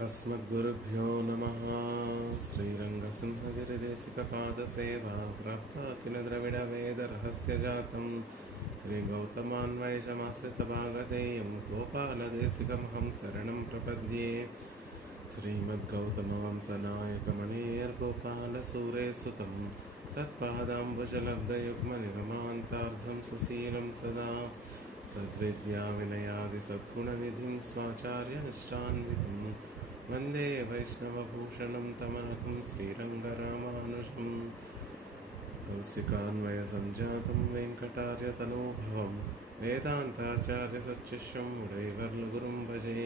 अस्मद्गुरुभ्यो नमः। श्रीरङ्गसिंहगिरिदेशिकपादसेवा प्राप्ताखिलद्रविडवेदरहस्यजातं श्रीगौतमान्वैषमाश्रितभागधेयं गोपालदेशिकमहं शरणं प्रपद्ये। श्रीमद्गौतमवंशनायकमणेर्गोपालसूरेसुतं तत्पादाम्बुजलब्धयुग्मनिगमान्तार्धं सुशीलं सदा सद्विद्याविनयादिसद्गुणनिधिं स्वाचार्यनिष्ठान्वितं वन्दे वैष्णवभूषणं तमनकं श्रीरङ्गरामानुजं कौशिकान्वयसञ्जातं वेङ्कटार्यतनूभवं वेदान्ताचार्यसच्शिष्यं मुरैवर्लुगुरुं भजे।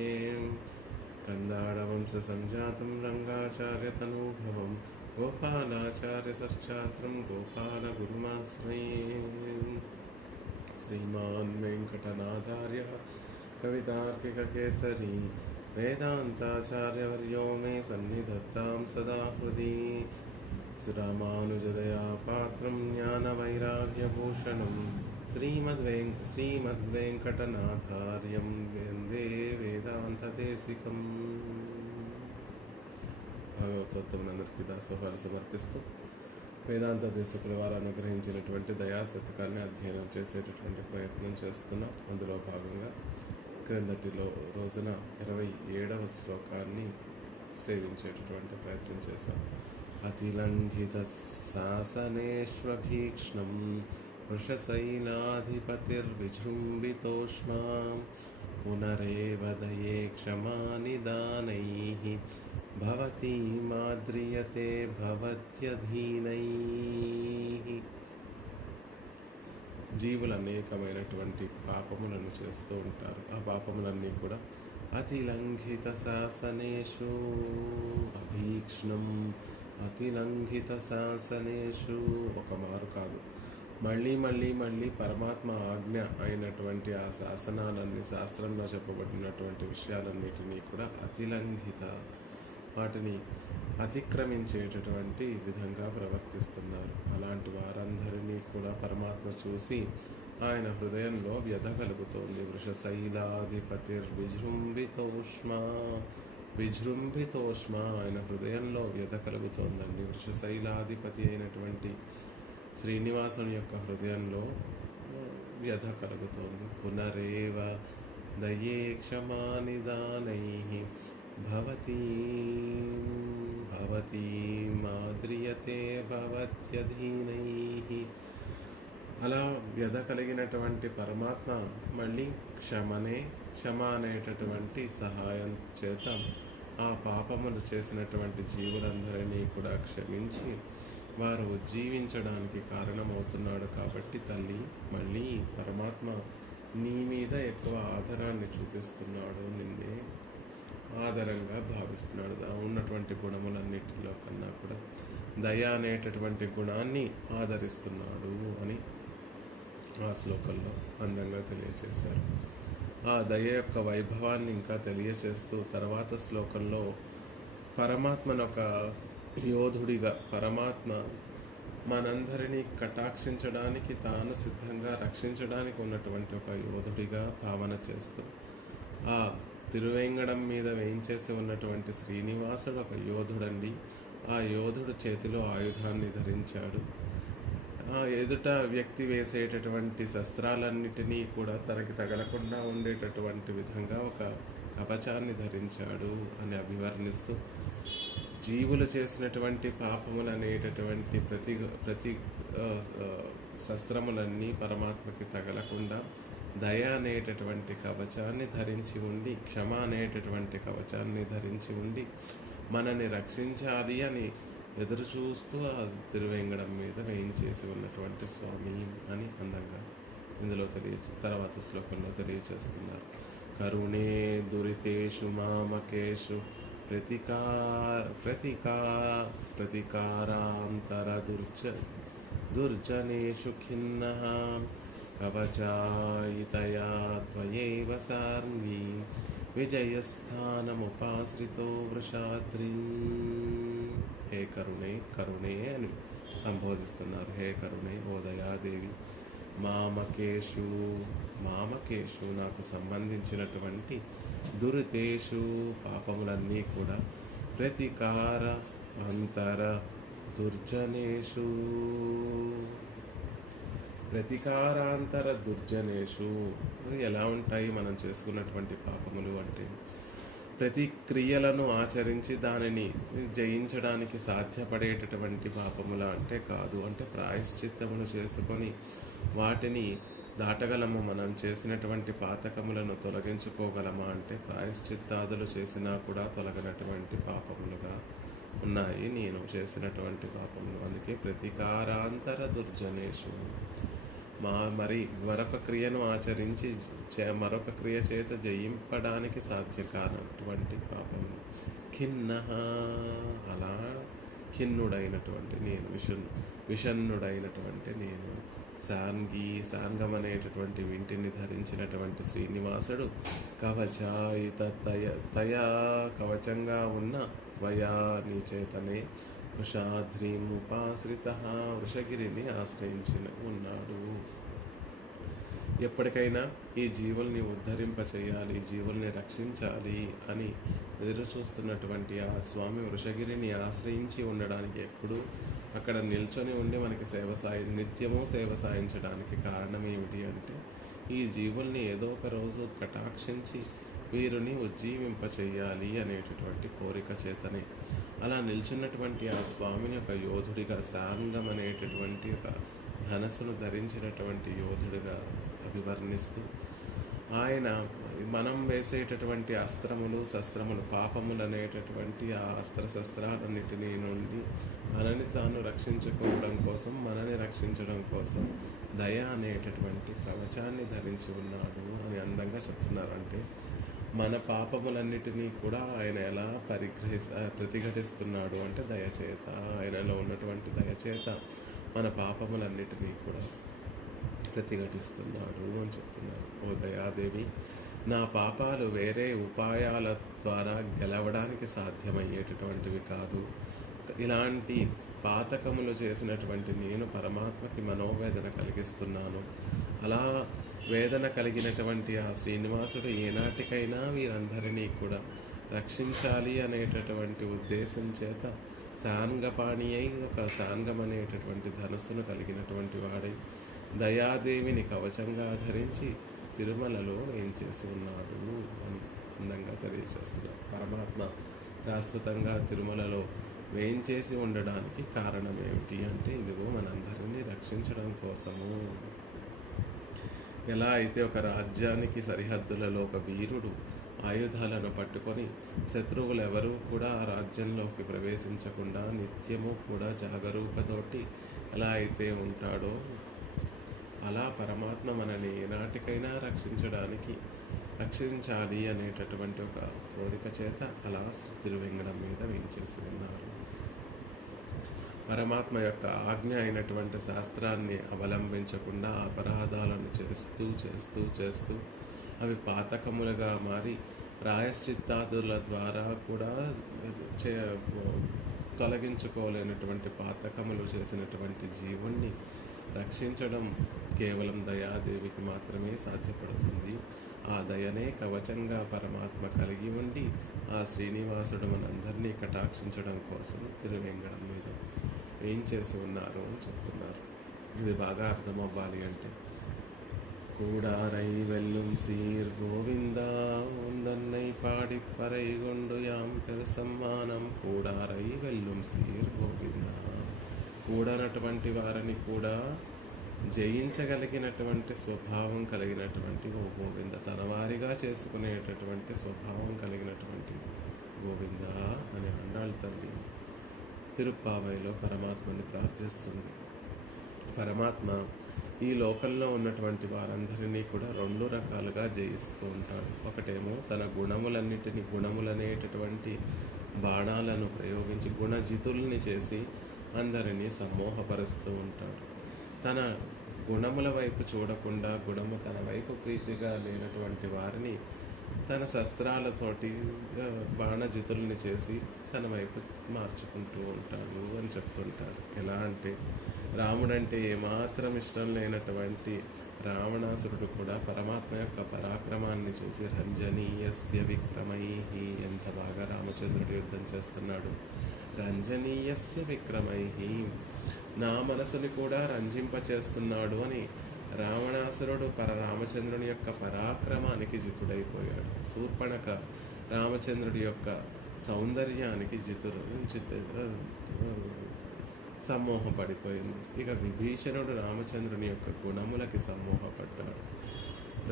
कन्दाडवंशसञ्जातं रङ्गाचार्यतनूभवं गोपालाचार्यसश्चात्रं गोपालगुरुमाश्रये। श्रीमान् वेङ्कटनाथार्यः कवितार्किककेसरी वेदान्ताचार्यवर्यो मे सन्निधत्तां सदा हृदि। श्रीरामानुजदयापात्रं ज्ञानवैराग्यभूषणं श्रीमद्वेङ्कटनाथार्यं वन्दे వేదాంతదేశికం। భగవతోత్తములందరికీ దాసోహాలు సమర్పిస్తూ వేదాంత దేశకుల వారు అనుగ్రహించినటువంటి దయాశతకాన్ని అధ్యయనం చేసేటటువంటి ప్రయత్నం చేస్తున్నాం. అందులో భాగంగా క్రిందటిలో రోజున 27వ శ్లోకాన్ని సేవించేటటువంటి ప్రయత్నం చేశాం. అతిలంఘిత శాసనేష్వభీక్ష్ణం వృషశైలాధిపతిర్విజృంభితోష్మా పునరేవ దయే క్షమానిదానైః భవతి మాద్రియతే భవత్యధీనైః. జీవులు అనేకమైనటువంటి పాపములను చేస్తూ ఉంటారు. ఆ పాపములన్నీ కూడా అతిలంఘిత శాసనేషు అభీక్ష్ణం. అతిలంఘిత శాసనేషు ఒక మారు కాదు, మళ్ళీ మళ్ళీ మళ్ళీ పరమాత్మ ఆజ్ఞ అయినటువంటి ఆ శాసనాలన్నీ, శాస్త్రంలో చెప్పబడినటువంటి విషయాలన్నిటినీ కూడా అతిలంఘిత, వాటిని అతిక్రమించేటటువంటి విధంగా ప్రవర్తిస్తున్నారు. అలాంటి వారందరినీ కూడా పరమాత్మ చూసి ఆయన హృదయంలో వ్యధ కలుగుతోంది. వృషశైలాధిపతిర్విజృంభితోష్మా. విజృంభితోష్మా, ఆయన హృదయంలో వ్యధ కలుగుతోందండి. వృషశైలాధిపతి అయినటువంటి శ్రీనివాసుని యొక్క హృదయంలో వ్యధ కలుగుతోంది. పునరేవ దయే క్షమానిదానైః భవతి మాద్రియతే భవత్యధీనైః. అలా వ్యధ కలిగినటువంటి పరమాత్మ మళ్ళీ క్షమ అనేటటువంటి సహాయం చేత ఆ పాపములు చేసినటువంటి జీవులందరినీ కూడా క్షమించి వారు జీవించడానికి కారణమవుతున్నాడు. కాబట్టి తల్లి, మళ్ళీ పరమాత్మ నీ మీద ఎక్కువ ఆదరాన్ని చూపిస్తున్నాడు, నిన్నే ఆధారంగా భావిస్తున్నాడు. ఉన్నటువంటి గుణములన్నిటిలో కన్నా కూడా దయ అనేటటువంటి గుణాన్ని ఆదరిస్తున్నాడు అని ఆ శ్లోకంలో అందంగా తెలియచేశారు. ఆ దయ యొక్క వైభవాన్ని ఇంకా తెలియచేస్తూ తర్వాత శ్లోకంలో పరమాత్మను ఒక యోధుడిగా, పరమాత్మ మనందరినీ కటాక్షించడానికి, తాను సిద్ధంగా రక్షించడానికి ఉన్నటువంటి ఒక యోధుడిగా భావన చేస్తూ, ఆ తిరువేంగడం మీద వేయించేసి ఉన్నటువంటి శ్రీనివాసుడు ఒక యోధుడండి. ఆ యోధుడు చేతిలో ఆయుధాన్ని ధరించాడు. ఆ ఎదుట వ్యక్తి వేసేటటువంటి శస్త్రాలన్నిటినీ కూడా తనకి తగలకుండా ఉండేటటువంటి విధంగా ఒక కవచాన్ని ధరించాడు అని అభివర్ణిస్తూ, జీవులు చేసినటువంటి పాపములు అనేటటువంటి ప్రతి శస్త్రములన్నీ పరమాత్మకి తగలకుండా దయ అనేటటువంటి కవచాన్ని ధరించి ఉండి, క్షమ అనేటటువంటి కవచాన్ని ధరించి ఉండి మనని రక్షించాలి అని ఎదురు చూస్తూ ఆ తిరువేంగడం మీద వేయించేసి ఉన్నటువంటి స్వామి అని అందంగా ఇందులో తర్వాత శ్లోకంలో తెలియచేస్తున్నారు. కరుణే దురితేషు మామకేషు ప్రతికారాంతర దుర్జనేషు ఖిన్నః కవచాయితయా త్వయైవ సార్వీ విజయస్థానముపాశ్రితో వృషాద్రిన్. హే కరుణే, కరుణే అని సంబోధిస్తున్నారు. హే కరుణే, ఓ దయాదేవి, మామకేషు మామకేషు నాకు సంబంధించినటువంటి దురితేషు పాపములన్నీ కూడా ప్రతీకార అంతర దుర్జనేషు ప్రతీకారాంతర దుర్జనేషు ఎలా ఉంటాయి మనం చేసుకున్నటువంటి పాపములు అంటే ప్రతిక్రియలను ఆచరించి దానిని జయించడానికి సాధ్యపడేటటువంటి పాపముల అంటే కాదు. అంటే ప్రాయశ్చిత్తములు చేసుకొని వాటిని దాటగలము. మనం చేసినటువంటి పాతకములను తొలగించుకోగలమా అంటే ప్రాయశ్చిత్తాదులు చేసినా కూడా తొలగినటువంటి పాపములుగా ఉన్నాయి నేను చేసినటువంటి పాపములు. అందుకే ప్రతీకారాంతర దుర్జనేషు మరి మరొక క్రియను ఆచరించి మరొక క్రియ చేత జయింపడానికి సాధ్యం కానటువంటి పాపములు. ఖిన్న అలా ఖిన్నుడైనటువంటి నేను విషన్నుడైనటువంటి నేను సాంగం అనేటటువంటి వింటిని ధరించినటువంటి శ్రీనివాసుడు కవచాయిత తయా కవచంగా ఉన్న త్వయా నీ చేతనే వృషాద్రిముపాశ్రిత వృషగిరిని ఆశ్రయించిన ఉన్నాడు. ఎప్పటికైనా ఈ జీవుల్ని ఉద్ధరింప చేయాలి, జీవుల్ని రక్షించాలి అని ఎదురు చూస్తున్నటువంటి ఆ స్వామి వృషగిరిని ఆశ్రయించి ఉండడానికి ఎప్పుడు అక్కడ నిల్చొని ఉండి మనకి నిత్యము సేవ సాయించడానికి కారణం ఏమిటి అంటే ఈ జీవుల్ని ఏదో ఒక రోజు కటాక్షించి వీరిని ఉజ్జీవింప చేయాలి అనేటటువంటి కోరిక చేతనే అలా నిల్చున్నటువంటి ఆ స్వామిని ఒక యోధుడిగా సాంగం అనేటటువంటి ఒక ధనస్సును ధరించినటువంటి యోధుడిగా అభివర్ణిస్తూ ఆయన మనం వేసేటటువంటి అస్త్రములు శస్త్రములు పాపములు అనేటటువంటి ఆ శస్త్రాలన్నిటినీ నుండి మనని తాను రక్షించుకోవడం కోసం మనని రక్షించడం కోసం దయ అనేటటువంటి కవచాన్ని ధరించి ఉన్నాడు అని అందంగా చెప్తున్నారు. అంటే మన పాపములన్నిటినీ కూడా ఆయన ఎలా ప్రతిఘటిస్తున్నాడు అంటే దయచేత, ఆయనలో ఉన్నటువంటి దయచేత మన పాపములన్నిటినీ కూడా ప్రతిఘటిస్తున్నాడు అని చెప్తున్నారు. ఓ దయాదేవి, నా పాపాలు వేరే ఉపాయాల ద్వారా గెలవడానికి సాధ్యమయ్యేటటువంటివి కాదు. ఇలాంటి పాతకములు చేసినటువంటి నేను పరమాత్మకి మనోవేదన కలిగిస్తున్నాను. అలా వేదన కలిగినటువంటి ఆ శ్రీనివాసుడు ఏనాటికైనా వీరందరినీ కూడా రక్షించాలి అనేటటువంటి ఉద్దేశం చేత సాంగపాణి అయి ఒక సాంగం అనేటటువంటి ధనుస్సును కలిగినటువంటి వాడై దయాదేవిని కవచంగా ధరించి తిరుమలలో ఏం చేసి ఉన్నాడు అని అందంగా తెలియజేస్తున్నారు. పరమాత్మ శాశ్వతంగా తిరుమలలో వేయించేసి ఉండడానికి కారణం ఏమిటి అంటే ఇదిగో మనందరినీ రక్షించడం కోసము. ఎలా అయితే ఒక రాజ్యానికి సరిహద్దులలో ఒక వీరుడు ఆయుధాలను పట్టుకొని శత్రువులు ఎవరూ కూడా ఆ రాజ్యంలోకి ప్రవేశించకుండా నిత్యము కూడా జాగరూకతోటి ఎలా అయితే ఉంటాడో అలా పరమాత్మ మనల్ని ఏనాటికైనా రక్షించాలి అనేటటువంటి ఒక కోరిక చేత అలా తిరువెంగడం మీద వేయించేసి ఉన్నారు. పరమాత్మ యొక్క ఆజ్ఞ అయినటువంటి శాస్త్రాన్ని అవలంబించకుండా అపరాధాలను చేస్తూ అవి పాతకములుగా మారి ప్రాయశ్చిత్తాదుల ద్వారా కూడా తొలగించుకోలేనటువంటి పాతకములు చేసినటువంటి జీవుణ్ణి రక్షించడం కేవలం దయాదేవికి మాత్రమే సాధ్యపడుతుంది. ఆ దయనే కవచంగా పరమాత్మ కలిగి ఉండి ఆ శ్రీనివాసుడు మనందరినీ కటాక్షించడం కోసం తిరువెంగడం మీద ఏం చేసి ఉన్నారు అని చెప్తున్నారు. ఇది బాగా అర్థమవ్వాలి అంటే కూడారై వెల్లుం సీర్ గోవిందా ఉందన్నై పాడి పరైగొండు యాం పెరు సమ్మానం కూడారై వెల్లుం సీర్ గోవిందా. కూడనటువంటి వారిని కూడా జయించగలిగినటువంటి స్వభావం కలిగినటువంటి ఓ గోవింద, తన వారిగా చేసుకునేటటువంటి స్వభావం కలిగినటువంటి గోవింద అని అండాళ్ళ తల్లి తిరుప్పావైలో పరమాత్మని ప్రార్థిస్తుంది. పరమాత్మ ఈ లోకంలో ఉన్నటువంటి వారందరినీ కూడా రెండు రకాలుగా జయిస్తూ ఉంటాడు. ఒకటేమో తన గుణములనేటటువంటి బాణాలను ప్రయోగించి గుణజితుల్ని చేసి అందరినీ సమ్మోహపరుస్తూ ఉంటాడు. తన గుణముల వైపు చూడకుండా గుణము తన వైపు ప్రీతిగా లేనటువంటి వారిని తన శస్త్రాలతోటి బాణజితుల్ని చేసి తన వైపు మార్చుకుంటూ ఉంటాడు అని చెప్తుంటారు. ఎలా అంటే రాముడంటే ఏమాత్రం ఇష్టం లేనటువంటి రావణాసురుడు కూడా పరమాత్మ యొక్క పరాక్రమాన్ని చూసి రంజనీయస్య విక్రమై, ఎంత బాగా రామచంద్రుడు యుద్ధం చేస్తున్నాడు. రంజనీయస్య విక్రమై, నా మనసుని కూడా రంజింపచేస్తున్నాడు అని రావణాసురుడు రామచంద్రుని యొక్క పరాక్రమానికి జితుడైపోయాడు. శూర్పణఖ రామచంద్రుడి యొక్క సౌందర్యానికి సమ్మోహపడిపోయింది. ఇక విభీషణుడు రామచంద్రుని యొక్క గుణములకి సమ్మోహపడ్డాడు.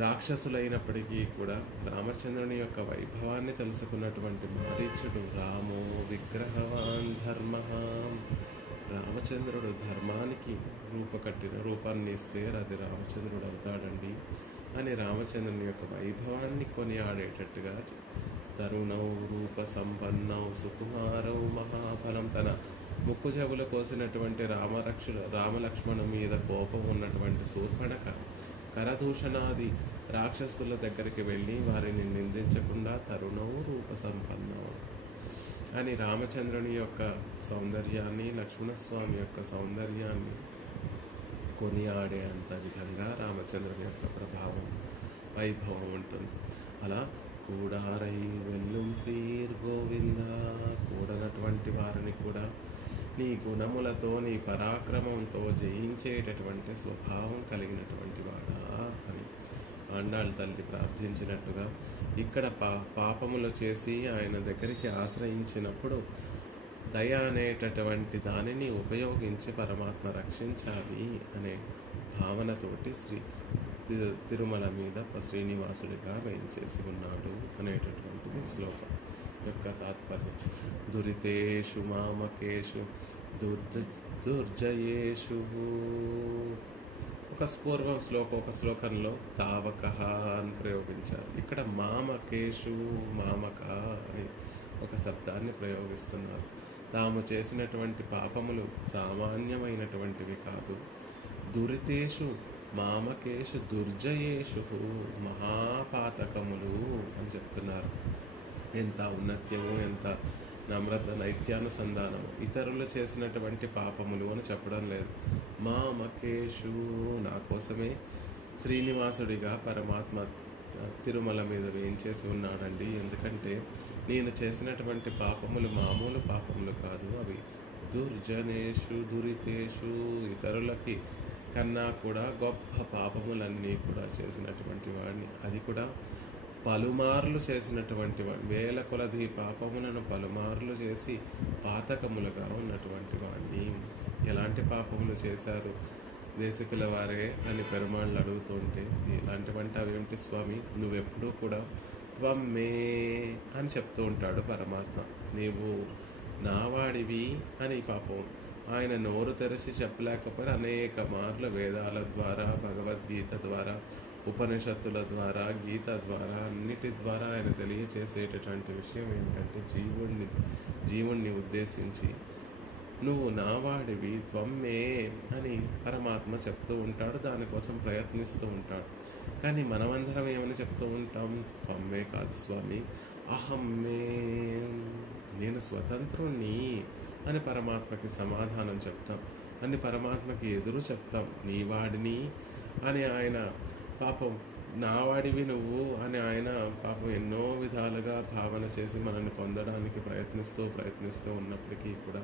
రాక్షసులైనప్పటికీ కూడా రామచంద్రుని యొక్క వైభవాన్ని తెలుసుకున్నటువంటి మారీచుడు రామో విగ్రహవాన్ ధర్మ, రామచంద్రుడు ధర్మానికి రూపాన్ని ఇస్తే అది రామచంద్రుడు అవుతాడండి అని రామచంద్రుని యొక్క వైభవాన్ని కొనియాడేటట్టుగా తరుణౌ రూప సంపన్నౌ సుకుమారౌ మహాఫలం, తన ముక్కు చెవులు కోసినటువంటి రామలక్ష్మణు మీద కోపం ఉన్నటువంటి శూర్పణఖ కరదూషణాది రాక్షసుల దగ్గరికి వెళ్ళి వారిని నిందించకుండా తరుణౌ రూప సంపన్నౌ అని రామచంద్రుని యొక్క సౌందర్యాన్ని, లక్ష్మణస్వామి యొక్క సౌందర్యాన్ని కొనియాడే అంత విధంగా రామచంద్రుని యొక్క ప్రభావం, వైభవం ఉంటుంది. అలా కూడారై వెల్లుం సీర్ గోవింద, కూడనటువంటి వారిని కూడా నీ గుణములతో, నీ పరాక్రమంతో జయించేటటువంటి స్వభావం కలిగినటువంటి వాడా అని ఆండాళ్ళ తల్లి ప్రార్థించినట్టుగా ఇక్కడ పాపములు చేసి ఆయన దగ్గరికి ఆశ్రయించినప్పుడు దయ అనేటటువంటి దానిని ఉపయోగించి పరమాత్మ రక్షించాలి అనే భావనతోటి తిరుమల మీద శ్రీనివాసుడిగా వేయించేసి ఉన్నాడు అనేటటువంటిది శ్లోకం యొక్క తాత్పర్యం. దురితేషు మామకేషు దుర్జయేషు, ఒక శ్లోకంలో తావకః అని ప్రయోగించారు. ఇక్కడ మామకేషు, మామక అని ఒక శబ్దాన్ని ప్రయోగిస్తున్నారు. తాము చేసినటువంటి పాపములు సామాన్యమైనటువంటివి కాదు. దురితేషు మామకేషు దుర్జయేషు మహాపాతకములు అని చెప్తున్నారు. ఎంత ఔన్నత్యము, ఎంత నమ్రత, నైత్యానుసంధానము. ఇతరులు చేసినటువంటి పాపములు అని చెప్పడం లేదు. మామకేషు, నా కోసమే శ్రీనివాసుడిగా పరమాత్మ తిరుమల మీద వేయించేసి ఉన్నాడండి. ఎందుకంటే నేను చేసినటువంటి పాపములు మామూలు పాపములు కాదు, అవి దుర్జనేషు దురితేషు, ఇతరులకి కన్నా కూడా గొప్ప పాపములన్నీ కూడా చేసినటువంటి వాడిని, అది కూడా పలుమార్లు చేసినటువంటి వాడిని, వేల కొలది పాపములను పలుమార్లు చేసి పాతకములుగా ఉన్నటువంటి వాడిని. ఎలాంటి పాపములు చేశారు దేశికుల వారే అని పెరుమాళ్ళు అడుగుతుంటే, ఇలాంటివంటే అవేమిటి స్వామి, నువ్వెప్పుడూ కూడా త్వమ్మే అని చెప్తూ ఉంటాడు పరమాత్మ. నీవు నావాడివి అని పాపం ఆయన నోరు తెరిచి చెప్పలేకపోయినా అనేక మార్లు వేదాల ద్వారా, భగవద్గీత ద్వారా, ఉపనిషత్తుల ద్వారా, గీత ద్వారా, అన్నిటి ద్వారా ఆయన తెలియచేసేటటువంటి విషయం ఏమిటంటే జీవుణ్ణి ఉద్దేశించి నువ్వు నావాడివి త్వమ్మే అని పరమాత్మ చెప్తూ ఉంటాడు. దానికోసం ప్రయత్నిస్తూ ఉంటాడు. కానీ మనమందరం ఏమని చెప్తూ ఉంటాం? త్వమ్మే కాదు స్వామి, అహమ్మే, నేను స్వతంత్రుణ్ణి అని పరమాత్మకి సమాధానం చెప్తాం. అని పరమాత్మకి ఎదురు చెప్తాం. నీవాడిని అని ఆయన పాపం, నావాడివి నువ్వు అని ఆయన పాపం ఎన్నో విధాలుగా భావన చేసి మనల్ని పొందడానికి ప్రయత్నిస్తూ ఉన్నప్పటికీ కూడా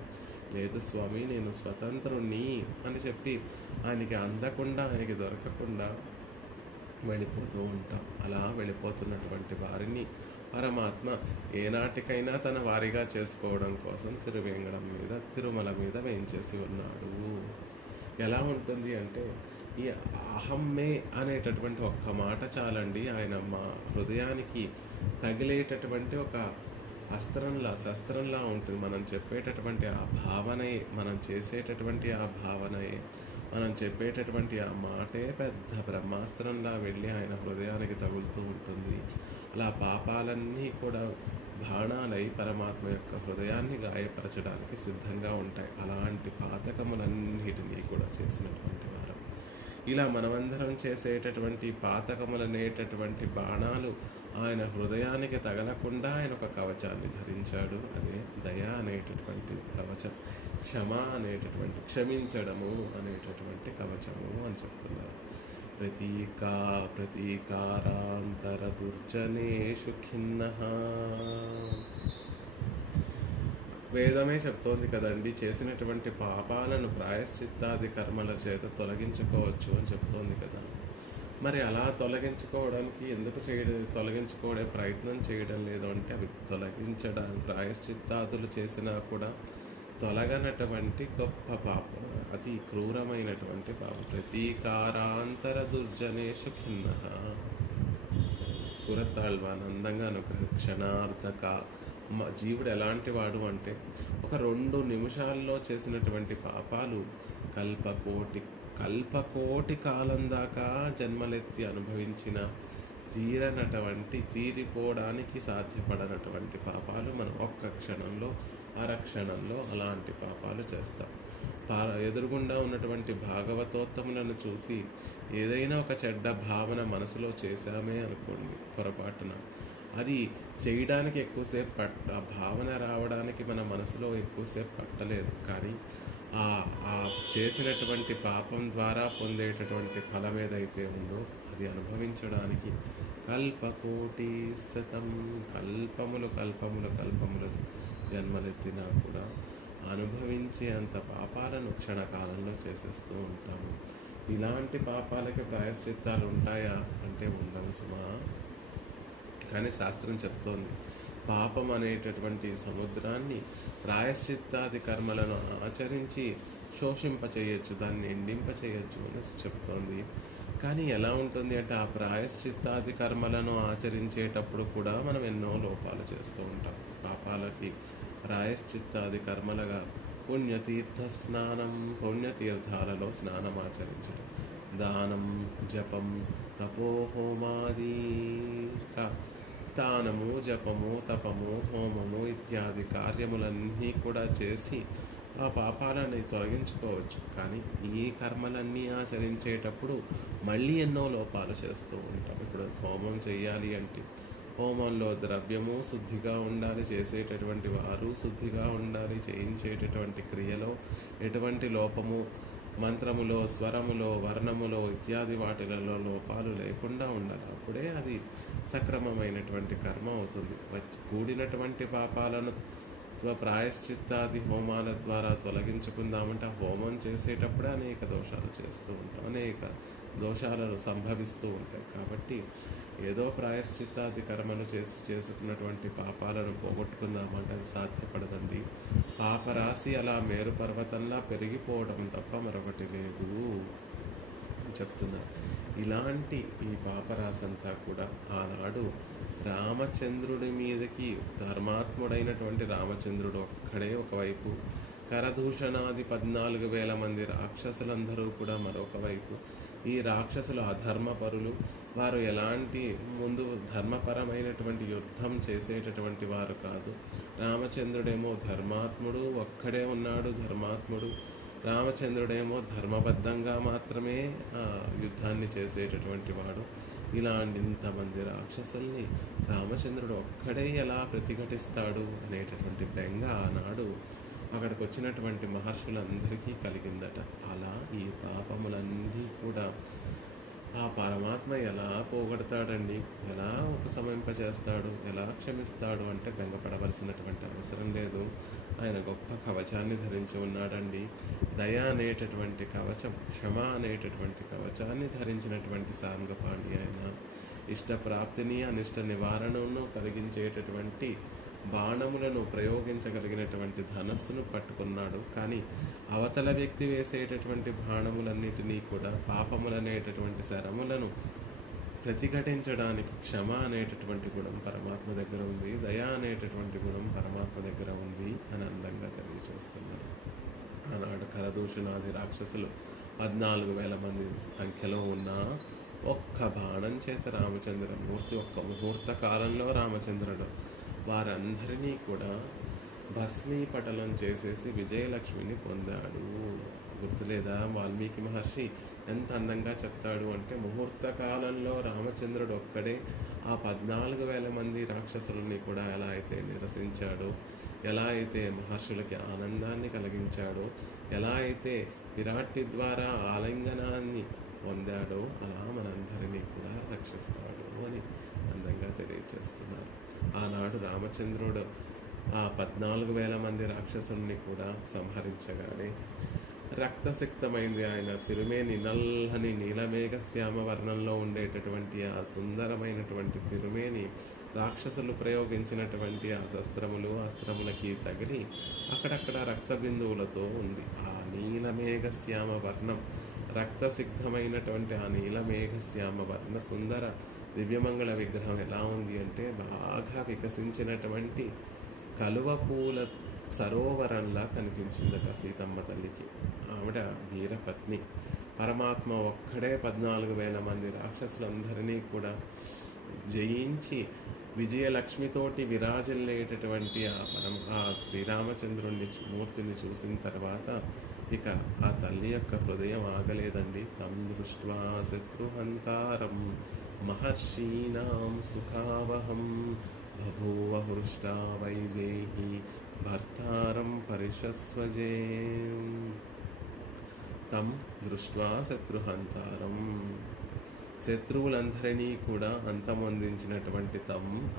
లేదు స్వామి, నేను స్వతంత్రుణ్ణి అని చెప్పి ఆయనకి అందకుండా, ఆయనకి దొరకకుండా వెళ్ళిపోతూ ఉంటాం. అలా వెళ్ళిపోతున్నటువంటి వారిని పరమాత్మ ఏనాటికైనా తన వారిగా చేసుకోవడం కోసం తిరుమల మీద వేయించేసి ఉన్నాడు. ఎలా ఉంటుంది అంటే, ఈ అహమ్మే అనేటటువంటి ఒక్క మాట చాలండి ఆయన మా హృదయానికి తగిలేటటువంటి ఒక శస్త్రంలా ఉంటుంది. మనం చెప్పేటటువంటి ఆ భావనే, మనం చేసేటటువంటి ఆ భావనే, మనం చెప్పేటటువంటి ఆ మాటే పెద్ద బ్రహ్మాస్త్రంలా వెళ్ళి ఆయన హృదయానికి తగులుతూ ఉంటుంది. అలా పాపాలన్నీ కూడా బాణాలై పరమాత్మ యొక్క హృదయాన్ని గాయపరచడానికి సిద్ధంగా ఉంటాయి. అలాంటి పాతకములన్నిటినీ కూడా చేసినటువంటి వారు. ఇలా మనమందరం చేసేటటువంటి పాతకములనేటటువంటి బాణాలు ఆయన హృదయానికి తగలకుండా ఆయన ఒక కవచాన్ని ధరించాడు. అదే దయ అనేటటువంటి కవచం, క్షమ అనేటటువంటి, క్షమించడము అనేటటువంటి కవచము అని చెప్తున్నారు. ప్రతీకారాంతర దుర్జనేషు ఖిన్నః. వేదమే చెప్తోంది కదండి, చేసినటువంటి పాపాలను ప్రాయశ్చిత్తాది కర్మల చేత తొలగించుకోవచ్చు అని చెప్తోంది కదా. మరి అలా తొలగించుకోవడానికి ఎందుకు తొలగించుకోవడే ప్రయత్నం చేయడం లేదు అంటే, అవి తొలగించడానికి ప్రాయశ్చిత్తాదులు చేసినా కూడా తొలగనటువంటి గొప్ప పాపం, అతి క్రూరమైనటువంటి పాపం. ప్రతీకారాంతర దుర్జనేషు ఖిన్నః. కురతాళ్వాన్ అందంగా క్షణార్థక. జీవుడు ఎలాంటి వాడు అంటే, ఒక 2 నిమిషాల్లో చేసినటువంటి పాపాలు కల్పకోటి కాలం దాకా జన్మలెత్తి అనుభవించిన తీరిపోవడానికి సాధ్యపడనటువంటి పాపాలు మనం ఒక్క క్షణంలో, అరక్షణంలో అలాంటి పాపాలు చేస్తాం. ఎదురుగుండా ఉన్నటువంటి భాగవతోత్తములను చూసి ఏదైనా ఒక చెడ్డ భావన మనసులో చేశామే అనుకోండి పొరపాటున, అది చేయడానికి ఎక్కువసేపు ఆ భావన రావడానికి మన మనసులో ఎక్కువసేపు పట్టలేదు. కానీ ఆ చేసినటువంటి పాపం ద్వారా పొందేటటువంటి ఫలం ఏదైతే ఉందో అది అనుభవించడానికి కల్పకోటి శతం కల్పములు జన్మలెత్తినా కూడా అనుభవించే అంత పాపాలను క్షణకాలంలో చేసేస్తూ ఉంటాము. ఇలాంటి పాపాలకి ప్రాయశ్చిత్తాలు ఉంటాయా అంటే ఉండవు సుమా. కానీ శాస్త్రం చెప్తోంది, పాపం అనేటటువంటి సముద్రాన్ని ప్రాయశ్చిత్తాది కర్మలను ఆచరించి శోషింపచేయచ్చు, దాన్ని ఎండింపచేయచ్చు అని చెప్తోంది. కానీ ఎలా ఉంటుంది అంటే, ఆ ప్రాయశ్చిత్తాది కర్మలను ఆచరించేటప్పుడు కూడా మనం ఎన్నో లోపాలు చేస్తూ ఉంటాం. పాపాలకి ప్రాయశ్చిత్తాది కర్మలుగా పుణ్యతీర్థాలలో స్నానం ఆచరించడం, దానం, జపం, తపోహోమాది, దానము, జపము, తపము, హోమము ఇత్యాది కార్యములన్నీ కూడా చేసి ఆ పాపాలని తొలగించుకోవచ్చు. కానీ ఈ కర్మలన్నీ ఆచరించేటప్పుడు మళ్ళీ ఎన్నో లోపాలు చేస్తూ ఉంటాం. ఇప్పుడు హోమం చేయాలి అంటే హోమంలో ద్రవ్యము శుద్ధిగా ఉండాలి, చేసేటటువంటి వారు శుద్ధిగా ఉండాలి, చేయించేటటువంటి క్రియలో ఎటువంటి లోపము, మంత్రములో, స్వరములో, వర్ణములో ఇత్యాది వాటిలలో లోపాలు లేకుండా ఉండాలి. అప్పుడే అది సక్రమమైనటువంటి కర్మ అవుతుంది. కూడినటువంటి పాపాలను ప్రాయశ్చిత్తాది హోమాల ద్వారా తొలగించుకుందామంటే ఆ హోమం చేసేటప్పుడే అనేక దోషాలు చేస్తూ ఉంటాం, అనేక దోషాలను సంభవిస్తూ ఉంటాయి. కాబట్టి ఏదో ప్రాయశ్చిత్తాది కర్మలు చేసుకున్నటువంటి పాపాలను పోగొట్టుకుందామంటే అది సాధ్యపడదండి. పాపరాశి అలా మేరు పర్వతంలా పెరిగిపోవడం తప్ప మరొకటి లేదు చెప్తున్నారు. ఇలాంటి ఈ పాపరాశి అంతా కూడా ఆనాడు రామచంద్రుడి మీదకి, ధర్మాత్ముడైనటువంటి రామచంద్రుడు ఒక్కడే ఒకవైపు, కరదూషణాది 14,000 మంది రాక్షసులందరూ కూడా మరొక వైపు. ఈ రాక్షసులు అధర్మపరులు, వారు ఎలాంటి ముందు ధర్మపరమైనటువంటి యుద్ధం చేసేటటువంటి వారు కాదు. రామచంద్రుడేమో ధర్మాత్ముడు, ఒక్కడే ఉన్నాడు ధర్మాత్ముడు. రామచంద్రుడేమో ధర్మబద్ధంగా మాత్రమే యుద్ధాన్ని చేసేటటువంటి వాడు. ఇలాంటి ఇంతమంది రాక్షసుల్ని రామచంద్రుడు ఒక్కడే ఎలా ప్రతిఘటిస్తాడు అనేటటువంటి బెంగ ఆనాడు అక్కడికి వచ్చినటువంటి మహర్షులందరికీ కలిగిందట. అలా ఈ పాపములన్నీ కూడా ఆ పరమాత్మ ఎలా పోగొడతాడండి, ఎలా ఉపశమింపచేస్తాడు, ఎలా క్షమిస్తాడు అంటే బెంగపడవలసినటువంటి అవసరం లేదు. ఆయన గొప్ప కవచాన్ని ధరించి ఉన్నాడండి. దయ అనేటటువంటి కవచం, క్షమ అనేటటువంటి కవచాన్ని ధరించినటువంటి సాంగపాణి ఆయన. ఇష్టప్రాప్తిని, అనిష్ట నివారణను కలిగించేటటువంటి బాణములను ప్రయోగించగలిగినటువంటి ధనస్సును పట్టుకున్నాడు. కానీ అవతల వ్యక్తి వేసేటటువంటి బాణములన్నిటినీ కూడా, పాపములనేటటువంటి శరములను ప్రతిఘటించడానికి క్షమ అనేటటువంటి గుణం పరమాత్మ దగ్గర ఉంది, దయ అనేటటువంటి గుణం పరమాత్మ దగ్గర ఉంది అని అందంగా తెలియజేస్తున్నారు. ఆనాడు కరదూషణాది రాక్షసులు 14,000 మంది సంఖ్యలో ఉన్న ఒక్క బాణం చేత రామచంద్రమూర్తి, ఒక్క ముహూర్త కాలంలో రామచంద్రుడు వారందరినీ కూడా భస్మీపటలం చేసేసి విజయలక్ష్మిని పొందాడు. గుర్తులేదా? వాల్మీకి మహర్షి ఎంత అందంగా చెప్తాడు అంటే, ముహూర్త కాలంలో రామచంద్రుడు ఒక్కడే ఆ 14,000 మంది రాక్షసులని కూడా ఎలా అయితే నిరసించాడో, ఎలా అయితే మహర్షులకి ఆనందాన్ని కలిగించాడో, ఎలా అయితే విరాట్టి ద్వారా ఆలింగనాన్ని పొందాడో, అలా మనందరినీ కూడా రక్షిస్తాడు అని అందంగా తెలియచేస్తున్నారు. ఆనాడు రామచంద్రుడు ఆ 14,000 మంది రాక్షసుల్ని కూడా సంహరించగానే రక్తసిక్తమైంది ఆయన తిరుమేని, నల్లని నీలమేఘ శ్యామ వర్ణంలో ఉండేటటువంటి ఆ సుందరమైనటువంటి తిరుమేని రాక్షసులు ప్రయోగించినటువంటి ఆ శస్త్రములు అస్త్రములకి తగిలి అక్కడక్కడ రక్త బిందువులతో ఉంది. ఆ నీలమేఘ శ్యామ వర్ణం, రక్తసిగ్ధమైనటువంటి ఆ నీలమేఘ శ్యామ వర్ణ సుందర దివ్యమంగళ విగ్రహం ఎలా ఉంది అంటే, బాగా వికసించినటువంటి కలువ పూల సరోవరంలా కనిపించిందట సీతమ్మ తల్లికి. ఆవిడ వీరపత్ని. పరమాత్మ ఒక్కడే 14,000 మంది రాక్షసులందరినీ కూడా జయించి విజయలక్ష్మితోటి విరాజిల్లేటటువంటి ఆ శ్రీరామచంద్రుని మూర్తిని చూసిన తర్వాత ఇక ఆ తల్లి యొక్క హృదయం ఆగలేదండి. తం దృష్ట్వా శత్రుహంతారం మహర్షీణాం సుఖావహం బభూవ హృష్టా వైదేహి భర్తారం పరిషస్వజే. తం దృష్ట్వా శత్రుహంతారం, శత్రువులందరినీ కూడా అంతమొందించినటువంటి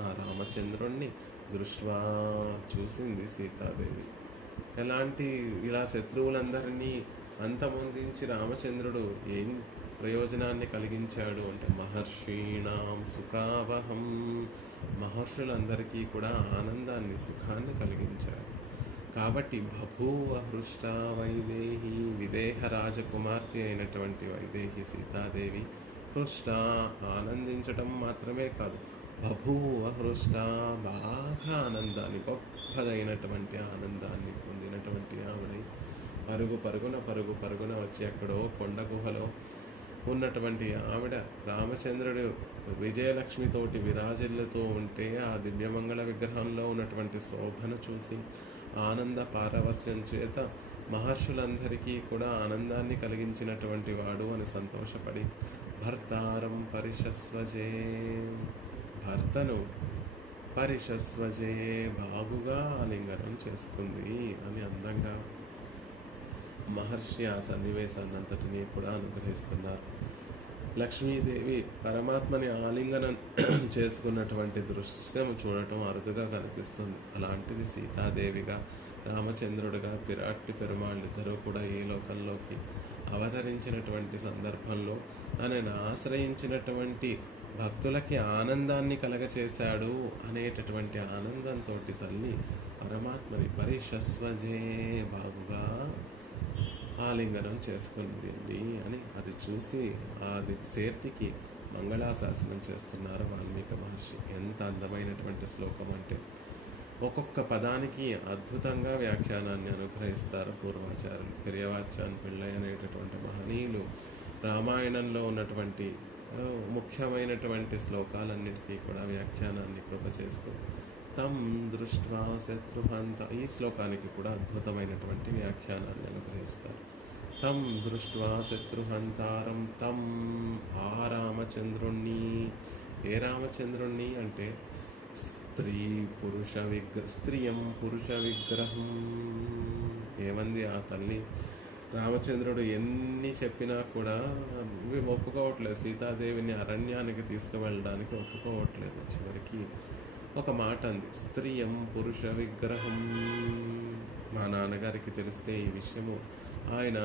ఆ రామచంద్రుణ్ణి దృష్ట్వా చూసింది సీతాదేవి. ఇలా శత్రువులందరినీ అంతమొందించి రామచంద్రుడు ఏం ప్రయోజనాన్ని కలిగించాడు అంటే, మహర్షీణాం సుఖావహం, మహర్షులందరికీ కూడా ఆనందాన్ని, సుఖాన్ని కలిగించాడు. కాబట్టి బభూవ హృష్టా వైదేహి, విదేహ రాజకుమార్తె అయినటువంటి వైదేహి సీతాదేవి హృష్ట, ఆనందించటం మాత్రమే కాదు, బభూవ హృష్ట, బాగా ఆనందాన్ని, గొప్పదైనటువంటి ఆనందాన్ని పొందినటువంటి ఆవిడై పరుగు పరుగున వచ్చి ఎక్కడో కొండ గుహలో ఉన్నటువంటి ఆవిడ రామచంద్రుడు విజయలక్ష్మితోటి విరాజిల్లుతూ ఉంటే ఆ దివ్యమంగళ విగ్రహంలో ఉన్నటువంటి శోభను చూసి ఆనంద పారవస్యం చేత మహర్షులందరికీ కూడా ఆనందాన్ని కలిగించినటువంటి వాడు అని సంతోషపడి భర్తారం పరిషస్వజే, భర్తను పరిషస్వజే, బాగుగా ఆలింగనం చేసుకుంది అని అందంగా మహర్షి ఆ సన్నివేశాన్నంతటినీ కూడా అనుగ్రహిస్తున్నారు. లక్ష్మీదేవి పరమాత్మని ఆలింగనం చేసుకున్నటువంటి దృశ్యం చూడటం అరుదుగా కనిపిస్తుంది. అలాంటిది సీతాదేవిగా, రామచంద్రుడిగా, పిరాట్టి పెరుమాళ్ళిద్దరూ కూడా ఈ లోకంలోకి అవతరించినటువంటి సందర్భంలో తనని ఆశ్రయించినటువంటి భక్తులకి ఆనందాన్ని కలగచేశాడు అనేటటువంటి ఆనందంతో తల్లి పరమాత్మని పరిషస్వజే, బాగుగా ఆలింగనం చేసుకుంది అని అది చూసి అది సేర్తికి మంగళాశాసనం చేస్తున్నారు వాల్మీకి మహర్షి. ఎంత అందమైనటువంటి శ్లోకం అంటే, ఒక్కొక్క పదానికి అద్భుతంగా వ్యాఖ్యానాన్ని అనుగ్రహిస్తారు పూర్వాచార్యులు. పెరియవాచాన్ పిళ్ళై అనేటటువంటి మహనీయులు రామాయణంలో ఉన్నటువంటి ముఖ్యమైనటువంటి శ్లోకాలన్నిటికీ కూడా వ్యాఖ్యానాన్ని కృప చేస్తూ తం దృష్ట్వా శత్రుహంత, ఈ శ్లోకానికి కూడా అద్భుతమైనటువంటి వ్యాఖ్యానాన్ని అనుగ్రహిస్తారు. తం దృష్ట్వా శత్రుహంతారం, తం ఆ రామచంద్రుణ్ణి, ఏ రామచంద్రుణ్ణి అంటే స్త్రియం పురుష విగ్రహం. ఏమంది ఆ తల్లి, రామచంద్రుడు ఎన్ని చెప్పినా కూడా ఇవి ఒప్పుకోవట్లేదు. సీతాదేవిని అరణ్యానికి తీసుకువెళ్ళడానికి ఒప్పుకోవట్లేదు. చివరికి ఒక మాట అంది, స్త్రియం పురుష విగ్రహం. మా నాన్నగారికి తెలిస్తే ఈ విషయము, ఆయన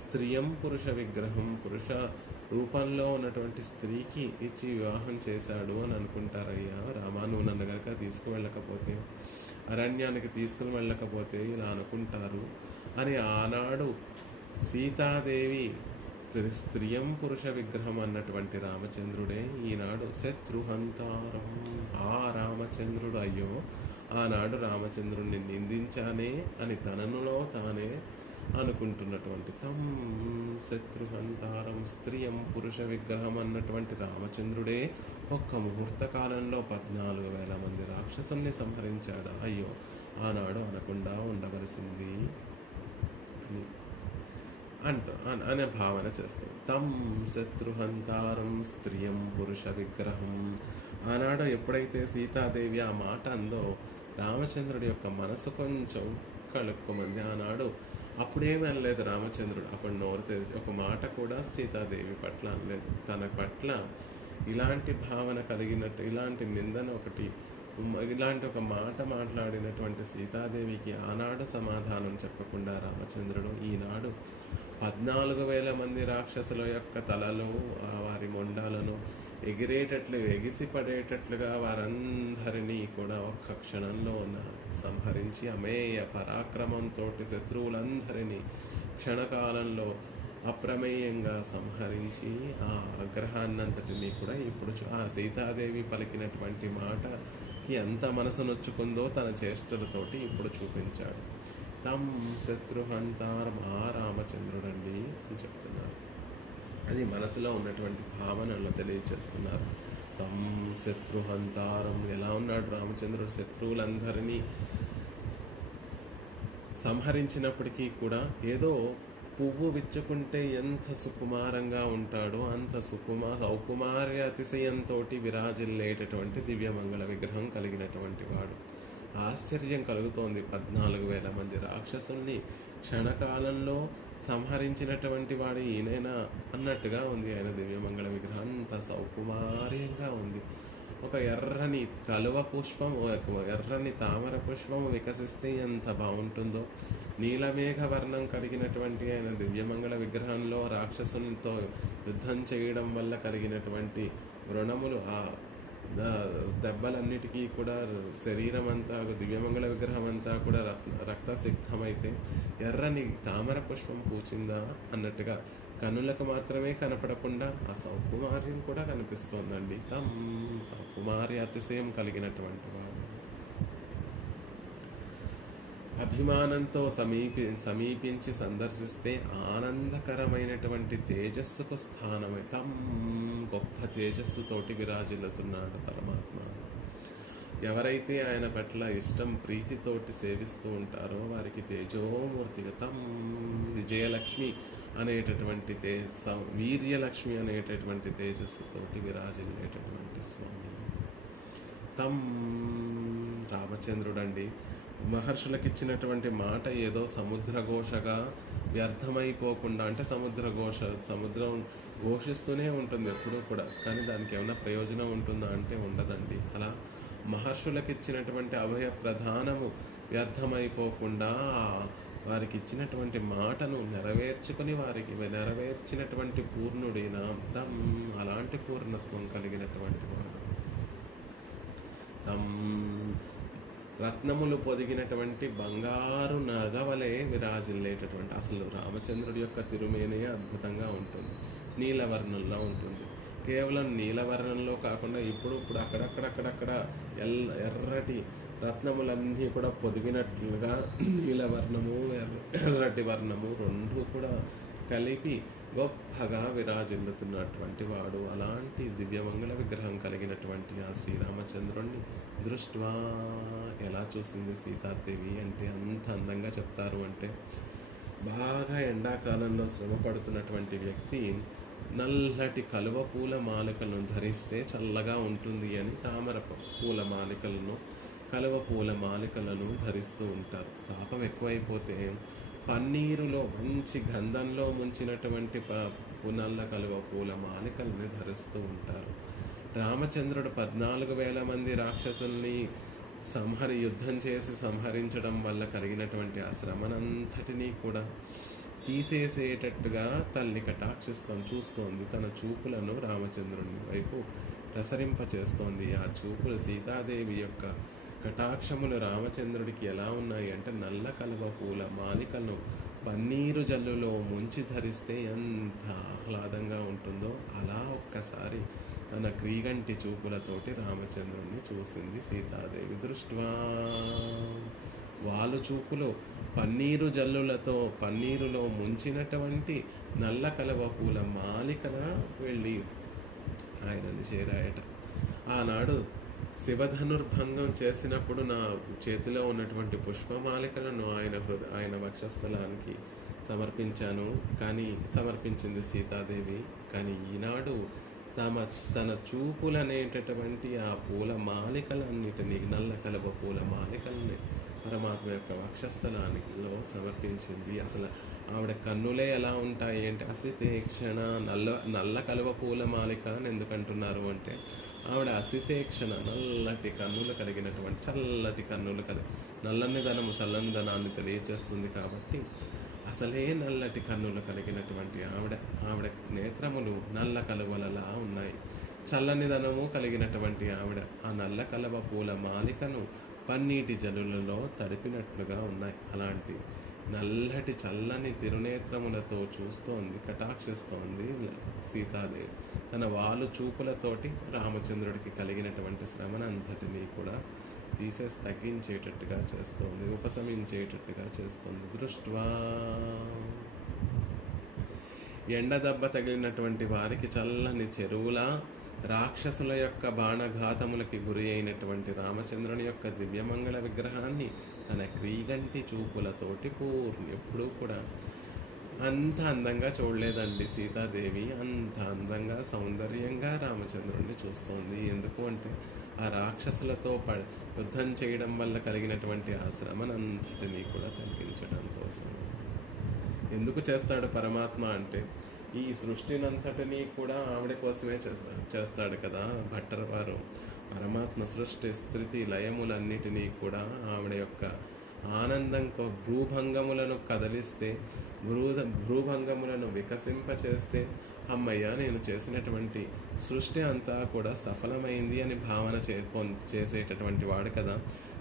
స్త్రియం పురుష విగ్రహం, పురుష రూపంలో ఉన్నటువంటి స్త్రీకి ఇచ్చి వివాహం చేశాడు అని అనుకుంటారయ్యా. రామా, నువ్వు నన్ను కనుక తీసుకువెళ్ళకపోతే, అరణ్యానికి తీసుకుని వెళ్ళకపోతే ఇలా అనుకుంటారు అని ఆనాడు సీతాదేవి స్త్రియం పురుష విగ్రహం అన్నటువంటి రామచంద్రుడే ఈనాడు శత్రుహంతారం. ఆ రామచంద్రుడు, అయ్యో ఆనాడు రామచంద్రుడిని నిందించానే అని తననులో తానే అనుకుంటున్నటువంటి తం శత్రుహంతారం, స్త్రియం పురుష విగ్రహం అన్నటువంటి రామచంద్రుడే ఒక్క ముహూర్త కాలంలో 14,000 మంది రాక్షసుల్ని సంహరించాడు. అయ్యో ఆనాడు అనకుండా ఉండవలసింది అని అనే భావన చేస్తాయి. తం శత్రుహంతారం స్త్రియం పురుష విగ్రహం. ఆనాడు ఎప్పుడైతే సీతాదేవి ఆ మాట అందో రామచంద్రుడి యొక్క మనసు కొంచెం కలుక్కుమంది. ఆనాడు అప్పుడేమీ అనలేదు రామచంద్రుడు. అప్పుడు నోరు తెరిచి ఒక మాట కూడా సీతాదేవి పట్ల అనలేదు. తన పట్ల ఇలాంటి భావన కలిగినట్టు, ఇలాంటి నిందన ఒకటి, ఇలాంటి ఒక మాట మాట్లాడినటువంటి సీతాదేవికి ఆనాడు సమాధానం చెప్పకుండా రామచంద్రుడు ఈనాడు 14,000 మంది రాక్షసుల యొక్క తలలు, వారి మొండాలను ఎగిసిపడేటట్లుగా వారందరినీ కూడా ఒక్క క్షణంలో సంహరించి అమేయ పరాక్రమంతో శత్రువులందరినీ క్షణకాలంలో అప్రమేయంగా సంహరించి ఆ ఆగ్రహాన్నంతటినీ కూడా ఇప్పుడు ఆ సీతాదేవి పలికినటువంటి మాటకి ఎంత మనసు నొచ్చుకుందో తన చేష్టలతోటి ఇప్పుడు చూపించాడు. తం శత్రుహంతారం ఆ రామచంద్రుడండి అని చెప్తున్నారు. అది మనసులో ఉన్నటువంటి భావనలు తెలియచేస్తున్నారు. తం శత్రుహంతారం. ఎలా ఉన్నాడు రామచంద్రుడు? శత్రువులందరినీ సంహరించినప్పటికీ కూడా ఏదో పువ్వు విచ్చుకుంటే ఎంత సుకుమారంగా ఉంటాడో అంత సౌకుమార్య అతిశయంతో విరాజిల్లేటటువంటి దివ్యమంగళ విగ్రహం కలిగినటువంటి వాడు. ఆశ్చర్యం కలుగుతోంది. 14,000 మంది రాక్షసుల్ని క్షణకాలంలో సంహరించినటువంటి వాడు ఈయనైనా అన్నట్టుగా ఉంది. ఆయన దివ్యమంగళ విగ్రహం అంత సౌకుమార్యంగా ఉంది. ఒక ఎర్రని కలువ పుష్పం, ఎర్రని తామర పుష్పం వికసిస్తే ఎంత బాగుంటుందో, నీలమేఘ వర్ణం కలిగినటువంటి ఆయన దివ్యమంగళ విగ్రహంలో రాక్షసులతో యుద్ధం చేయడం వల్ల కలిగినటువంటి వ్రణములు, ఆ దెబ్బలన్నిటికీ కూడా శరీరం అంతా, దివ్యమంగళ విగ్రహం అంతా కూడా రక్తసిక్తమైతే ఎర్రని తామర పుష్పం పూచిందా అన్నట్టుగా కనులకు మాత్రమే కనపడకుండా ఆ సౌకుమార్యం కూడా కనిపిస్తోందండి. సౌకుమార్య అతిశయం కలిగినటువంటి వాడు. అభిమానంతో సమీపించి సందర్శిస్తే ఆనందకరమైనటువంటి తేజస్సుకు స్థానమై గొప్ప తేజస్సుతోటి విరాజిల్లుతున్నాడు పరమాత్మ. ఎవరైతే ఆయన పట్ల ఇష్టం, ప్రీతితోటి సేవిస్తూ ఉంటారో వారికి తేజోమూర్తిగా విజయలక్ష్మి అనేటటువంటి వీర్యలక్ష్మి అనేటటువంటి తేజస్సుతోటి విరాజిల్లేటటువంటి స్వామి రామచంద్రుడండి. మహర్షులకు ఇచ్చినటువంటి మాట ఏదో సముద్రఘోషగా వ్యర్థమైపోకుండా, అంటే సముద్రం ఘోషిస్తూనే ఉంటుంది ఎప్పుడూ కూడా, కానీ దానికి ఏమైనా ప్రయోజనం ఉంటుందా అంటే ఉండదండి. అలా మహర్షులకు ఇచ్చినటువంటి అభయ ప్రధానము వ్యర్థమైపోకుండా వారికి ఇచ్చినటువంటి మాటను నెరవేర్చుకొని వారికి నెరవేర్చినటువంటి పూర్ణుడిన అలాంటి పూర్ణత్వం కలిగినటువంటి వాడు. రత్నములు పొదిగినటువంటి బంగారు నగవలే విరాజిల్లేటటువంటి, అసలు రామచంద్రుడి యొక్క తిరుమేనే అద్భుతంగా ఉంటుంది. నీలవర్ణంలో ఉంటుంది. కేవలం నీలవర్ణంలో కాకుండా ఇప్పుడు అక్కడక్కడ ఎర్రటి రత్నములన్నీ కూడా పొదిగినట్లుగా నీలవర్ణము ఎర్రటి వర్ణము రెండు కూడా కలిపి గొప్పగా విరాజిల్లుతున్నటువంటి వాడు. అలాంటి దివ్యమంగళ విగ్రహం కలిగినటువంటి ఆ శ్రీరామచంద్రుణ్ణి దృష్ట్వా ఎలా చూసింది సీతాదేవి అంటే అంత అందంగా చెప్తారు. అంటే బాగా ఎండాకాలంలో శ్రమ పడుతున్నటువంటి వ్యక్తి నల్లటి కలువ పూల మాలికలను ధరిస్తే చల్లగా ఉంటుంది అని తామర పూల మాలికలను, కలువ పూల మాలికలను ధరిస్తూ ఉంటారు. తాపం ఎక్కువైపోతే పన్నీరులో మంచి గంధంలో ముంచినటువంటి పునల్ల కలువ పూల మాలికల్ని ధరిస్తూ ఉంటారు. రామచంద్రుడు 14,000 మంది రాక్షసుల్ని యుద్ధం చేసి సంహరించడం వల్ల కలిగినటువంటి ఆ శ్రమనంతటినీ కూడా తీసేసేటట్టుగా తల్లి చూస్తోంది. తన చూపులను రామచంద్రుని వైపు ప్రసరింపచేస్తోంది. ఆ చూపులు సీతాదేవి యొక్క కటాక్షములు రామచంద్రుడికి ఎలా ఉన్నాయి అంటే నల్ల కలువ పూల మాలికలను పన్నీరు జల్లులో ముంచి ధరిస్తే ఎంత ఆహ్లాదంగా ఉంటుందో అలా ఒక్కసారి తన క్రీగంటి చూపులతోటి రామచంద్రుడిని చూసింది సీతాదేవి. దృష్ట్వా వాళ్ళు చూపులు పన్నీరులో ముంచినటువంటి నల్ల కలువ పూల మాలికల వెళ్ళి ఆయనని చేరాయట. ఆనాడు శివధనుర్భంగం చేసినప్పుడు నా చేతిలో ఉన్నటువంటి పుష్పమాలికలను ఆయన వక్షస్థలానికి సమర్పించాను, కానీ సమర్పించింది సీతాదేవి. కానీ ఈనాడు తన చూపులనేటటువంటి ఆ పూల మాలికలన్నిటినీ, నల్ల కలువ పూల మాలికల్ని పరమాత్మ యొక్క వక్షస్థలానిలో సమర్పించింది. అసలు ఆవిడ కన్నులే ఎలా ఉంటాయి అంటే అసితేక్షణ, నల్ల కలువ పూల మాలిక అని ఎందుకంటున్నారు అంటే, ఆవిడ అసితేక్షణ, నల్లటి కన్నులు కలిగినటువంటి, చల్లటి కన్నులు నల్లని ధనము చల్లని ధనాన్ని తెలియజేస్తుంది. కాబట్టి అసలే నల్లటి కన్నులు కలిగినటువంటి ఆవిడ నేత్రములు నల్ల కలువలలా ఉన్నాయి. చల్లని ధనము కలిగినటువంటి ఆవిడ ఆ నల్ల కలువ పూల మాలికను పన్నీటి జలులలో తడిపినట్లుగా ఉన్నాయి. అలాంటి నల్లటి చల్లని తిరునేత్రములతో చూస్తోంది, కటాక్షిస్తోంది సీతాదేవి. తన వాలు చూపులతోటి రామచంద్రుడికి కలిగినటువంటి శ్రమనంతటినీ కూడా తగ్గించేటట్టుగా చేస్తోంది, ఉపశమించేటట్టుగా చేస్తోంది. దృష్ట్వా ఎండ దెబ్బ తగిలినటువంటి వారికి చల్లని చెరువులా, రాక్షసుల యొక్క బాణఘాతములకి గురి అయినటువంటి రామచంద్రుని యొక్క దివ్యమంగళ విగ్రహాన్ని తన క్రీగంటి చూపులతోటి ఎప్పుడూ కూడా అంత అందంగా చూడలేదండి సీతాదేవి. అంత అందంగా సౌందర్యంగా రామచంద్రుడిని చూస్తోంది. ఎందుకు అంటే ఆ రాక్షసులతో యుద్ధం చేయడం వల్ల కలిగినటువంటి ఆ శ్రమనంతటినీ కూడా తగ్గించడం కోసం. ఎందుకు చేస్తాడు పరమాత్మ అంటే, ఈ సృష్టినంతటినీ కూడా ఆవిడ కోసమే చేస్తాడు కదా భట్టర్ వారు. పరమాత్మ సృష్టి స్థితి లయములన్నిటినీ కూడా ఆవిడ యొక్క ఆనందంతో భ్రూభంగములను కదిలిస్తే, భ్రూభంగములను వికసింపచేస్తే, అమ్మయ్య నేను చేసినటువంటి సృష్టి అంతా కూడా సఫలమైంది అని భావన చేసేటటువంటి వాడు కదా.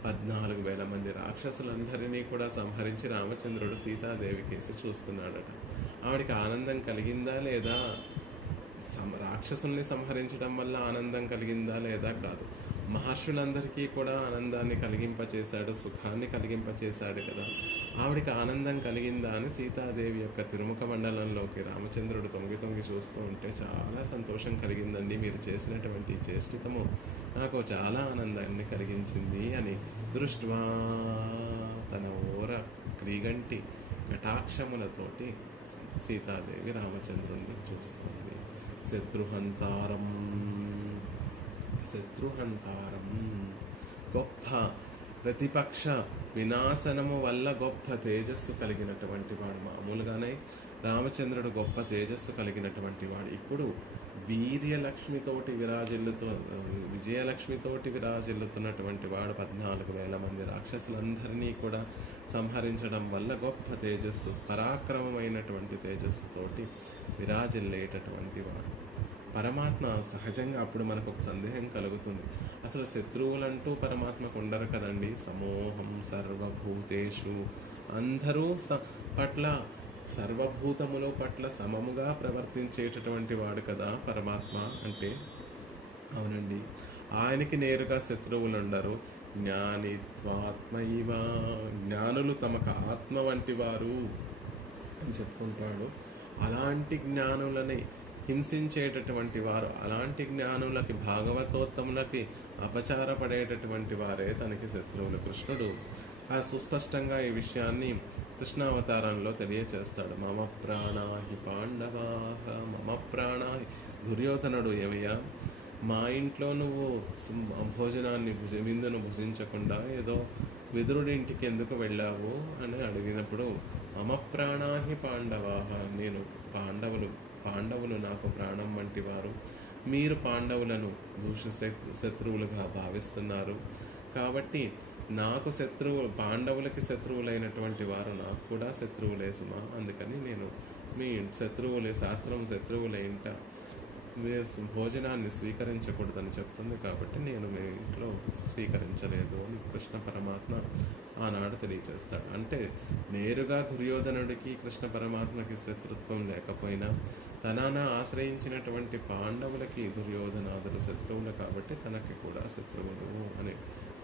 14,000 మంది రాక్షసులందరినీ కూడా సంహరించి రామచంద్రుడు సీతాదేవి కేసి చూస్తున్నాడట. ఆవిడికి ఆనందం కలిగిందా లేదా? రాక్షసుల్ని సంహరించడం వల్ల ఆనందం కలిగిందా లేదా? కాదు. మహర్షులందరికీ కూడా ఆనందాన్ని కలిగింపచేశాడు, సుఖాన్ని కలిగింపచేశాడు కదా. ఆవిడికి ఆనందం కలిగిందా అని సీతాదేవి యొక్క తిరుముఖ మండలంలోకి రామచంద్రుడు తొంగి చూస్తూ ఉంటే చాలా సంతోషం కలిగిందండి. మీరు చేసినటువంటి చేష్టితము నాకు చాలా ఆనందాన్ని కలిగించింది అని దృష్ట్వా తన ఓర క్రీగంటి కటాక్షములతోటి సీతాదేవి రామచంద్రుడిని చూస్తుంది. శత్రుహంతారం గొప్ప ప్రతిపక్ష వినాశనము వల్ల గొప్ప తేజస్సు కలిగినటువంటి వాడు. మామూలుగానే రామచంద్రుడు గొప్ప తేజస్సు కలిగినటువంటి వాడు. ఇప్పుడు విజయలక్ష్మితోటి విరాజిల్లుతున్నటువంటి వాడు. 14,000 మంది రాక్షసులందరినీ కూడా సంహరించడం వల్ల గొప్ప తేజస్సు, పరాక్రమమైనటువంటి తేజస్సుతోటి విరాజిల్లేటటువంటి వాడు పరమాత్మ. సహజంగా అప్పుడు మనకు ఒక సందేహం కలుగుతుంది, అసలు శత్రువులంటూ పరమాత్మకు ఉండరు కదండి. సమోహం సర్వభూతేషు, అందరూ పట్ల, సర్వభూతముల పట్ల సమముగా ప్రవర్తించేటటువంటి వాడు కదా పరమాత్మ అంటే. అవునండి, ఆయనకి నేరుగా శత్రువులు ఉండరు. జ్ఞానిత్వాత్మైవ, జ్ఞానులు తమకు ఆత్మ వంటి వారు అని చెప్పుకుంటాడు. అలాంటి జ్ఞానులని హింసించేటటువంటి వారు, అలాంటి జ్ఞానులకి, భాగవతోత్తములకి అపచారపడేటటువంటి వారే తనకి శత్రువులు. కృష్ణుడు సుస్పష్టంగా ఈ విషయాన్ని కృష్ణావతారంలో తెలియచేస్తాడు. మమ ప్రాణాహి పాండవాహ, మమ ప్రాణాహి. దుర్యోధనుడు ఏవయ్యా, మా ఇంట్లో నువ్వు విందును భుజించకుండా ఏదో విదురుడి ఇంటికి ఎందుకు వెళ్ళావు అని అడిగినప్పుడు, మమ ప్రాణాహి పాండవాహ, నేను పాండవులు నాకు ప్రాణం వంటి వారు. మీరు పాండవులను శత్రువులుగా భావిస్తున్నారు. కాబట్టి నాకు పాండవులకి శత్రువులైనటువంటి వారు నాకు కూడా శత్రువులే సుమా. అందుకని నేను మీ శాస్త్రం శత్రువుల ఇంట భోజనాన్ని స్వీకరించకూడదని చెప్తుంది. కాబట్టి నేను మీ ఇంట్లో స్వీకరించలేదు అని కృష్ణ పరమాత్మ ఆనాడు తెలియచేస్తాడు. అంటే నేరుగా దుర్యోధనుడికి కృష్ణ పరమాత్మకి శత్రుత్వం లేకపోయినా తనను ఆశ్రయించినటువంటి పాండవులకి దుర్యోధనాదులు శత్రువులు కాబట్టి తనకి కూడా శత్రువులు అనే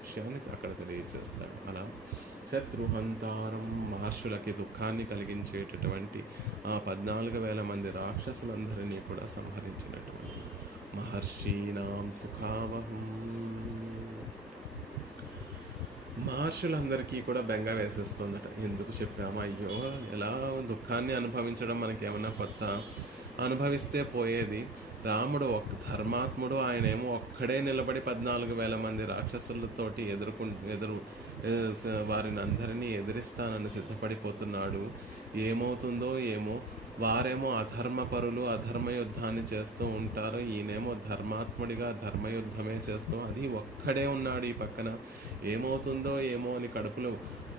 విషయాన్ని అక్కడ తెలియచేస్తాడు. అలా శత్రుహంతారం, మహర్షులకి దుఃఖాన్ని కలిగించేటటువంటి ఆ 14,000 మంది రాక్షసులందరినీ కూడా సంహరించినటువంటి మహర్షీనాం సుఖావహం. మహర్షులందరికీ కూడా బెంగ వేసేస్తుందట. ఎందుకు చెప్పాము? అయ్యో! ఎలా దుఃఖాన్ని అనుభవించడం మనకేమన్నా కొత్త? అనుభవిస్తే పోయేది. రాముడు ధర్మాత్ముడు. ఆయనేమో ఒక్కడే నిలబడి 14,000 మంది రాక్షసులతోటి ఎదురు వారిని అందరినీ ఎదిరిస్తానని సిద్ధపడిపోతున్నాడు. ఏమవుతుందో ఏమో! వారేమో అధర్మపరులు, అధర్మ యుద్ధాన్ని చేస్తూ ఉంటారు. ఈయనేమో ధర్మాత్ముడిగా ధర్మయుద్ధమే చేస్తూ అది ఒక్కడే ఉన్నాడు ఈ పక్కన. ఏమవుతుందో ఏమో అని కడుపులో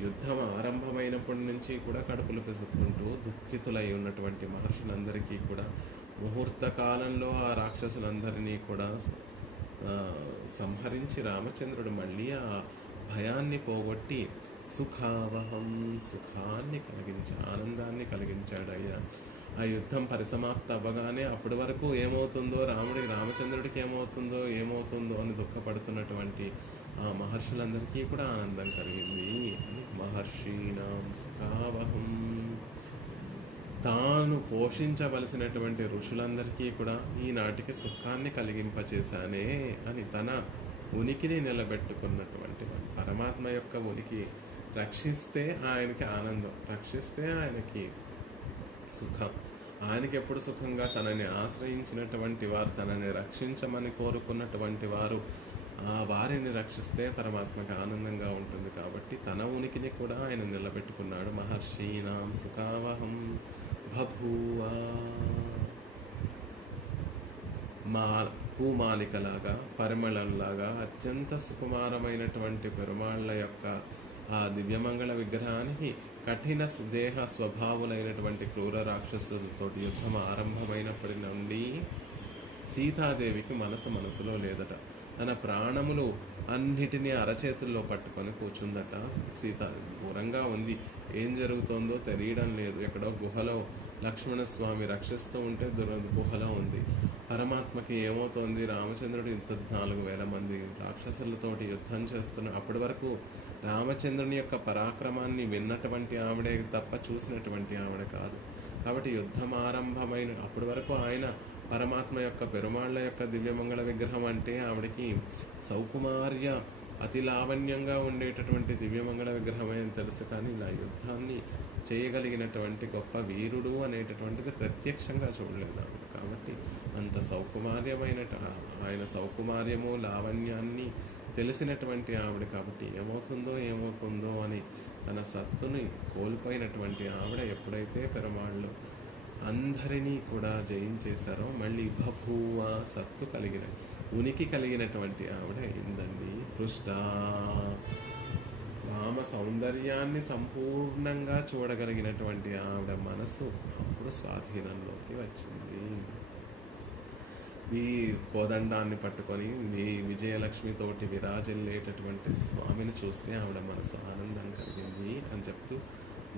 యుద్ధం ఆరంభమైనప్పటి నుంచి కూడా కడుపులు పిసుక్కుంటూ దుఃఖితులై ఉన్నటువంటి మహర్షులందరికీ కూడా ముహూర్త కాలంలో ఆ రాక్షసులందరినీ కూడా సంహరించి రామచంద్రుడు మళ్ళీ ఆ భయాన్ని పోగొట్టి సుఖావహం, సుఖాన్ని ఆనందాన్ని కలిగించాడయ్యా. ఆ యుద్ధం పరిసమాప్త అవ్వగానే అప్పటి వరకు ఏమవుతుందో రామచంద్రుడికి ఏమవుతుందో అని దుఃఖపడుతున్నటువంటి ఆ మహర్షులందరికీ కూడా ఆనందం కలిగింది. మహర్షీణాం సుఖావహం. తాను పోషించవలసినటువంటి ఋషులందరికీ కూడా ఈనాటికి సుఖాన్ని కలిగింపచేశానే అని తన ఉనికిని నిలబెట్టుకున్నటువంటి పరమాత్మ యొక్క ఉనికి. రక్షిస్తే ఆయనకి ఆనందం, రక్షిస్తే ఆయనకి సుఖం. ఆయనకి ఎప్పుడు సుఖంగా తనని ఆశ్రయించినటువంటి వారు, తనని రక్షించమని కోరుకున్నటువంటి వారు వారిని రక్షిస్తే పరమాత్మకి ఆనందంగా ఉంటుంది. కాబట్టి తన ఉనికిని కూడా ఆయన నిలబెట్టుకున్నాడు. మహర్షీణాం సుఖావహం బభూవా. పూమాలికలాగా, పరిమళంలాగా అత్యంత సుకుమారమైనటువంటి పెరుమాళ్ళ యొక్క ఆ దివ్యమంగళ విగ్రహానికి కఠిన దేహ స్వభావులైనటువంటి క్రూర రాక్షసులతో యుద్ధం ఆరంభమైనప్పటి నుండి సీతాదేవికి మనసులో లేదట. తన ప్రాణములు అన్నిటినీ అరచేతుల్లో పట్టుకొని కూర్చుందట. సీత దూరంగా ఉంది, ఏం జరుగుతోందో తెలియడం లేదు. ఎక్కడో గుహలో లక్ష్మణస్వామి రక్షిస్తూ ఉంటే గుహలో ఉంది. పరమాత్మకి ఏమవుతోంది? రామచంద్రుడు 4,000 మంది రాక్షసులతోటి యుద్ధం చేస్తున్న అప్పటి వరకు రామచంద్రుని యొక్క పరాక్రమాన్ని విన్నటువంటి ఆవిడే తప్ప చూసినటువంటి ఆవిడ కాదు. కాబట్టి యుద్ధం ఆరంభమైన అప్పటి వరకు ఆయన పరమాత్మ యొక్క పెరుమాళ్ళ యొక్క దివ్యమంగళ విగ్రహం అంటే ఆవిడకి సౌకుమార్య అతి లావణ్యంగా ఉండేటటువంటి దివ్యమంగళ విగ్రహమే తెలుసు. కానీ ఇలా యుద్ధాన్ని చేయగలిగినటువంటి గొప్ప వీరుడు అనేటటువంటిది ప్రత్యక్షంగా చూడలేదు ఆవిడ. కాబట్టి అంత సౌకుమార్యమైన ఆయన సౌకుమార్యము లావణ్యాన్ని తెలిసినటువంటి ఆవిడ. కాబట్టి ఏమవుతుందో అని తన సత్తుని కోల్పోయినటువంటి ఆవిడ ఎప్పుడైతే పెరుమాళ్ళు అందరినీ కూడా జయించేశారో మళ్ళీ బభూవ సత్తు కలిగిన ఉనికి కలిగినటువంటి ఆవిడ అయిందండి. హృష్ట రామ సౌందర్యాన్ని సంపూర్ణంగా చూడగలిగినటువంటి ఆవిడ మనసు అప్పుడు స్వాధీనంలోకి వచ్చింది. ఈ కోదండాన్ని పట్టుకొని విజయలక్ష్మితోటి విరాజిల్లేటటువంటి స్వామిని చూస్తే ఆవిడ మనసు ఆనందం కలిగింది అని చెప్తూ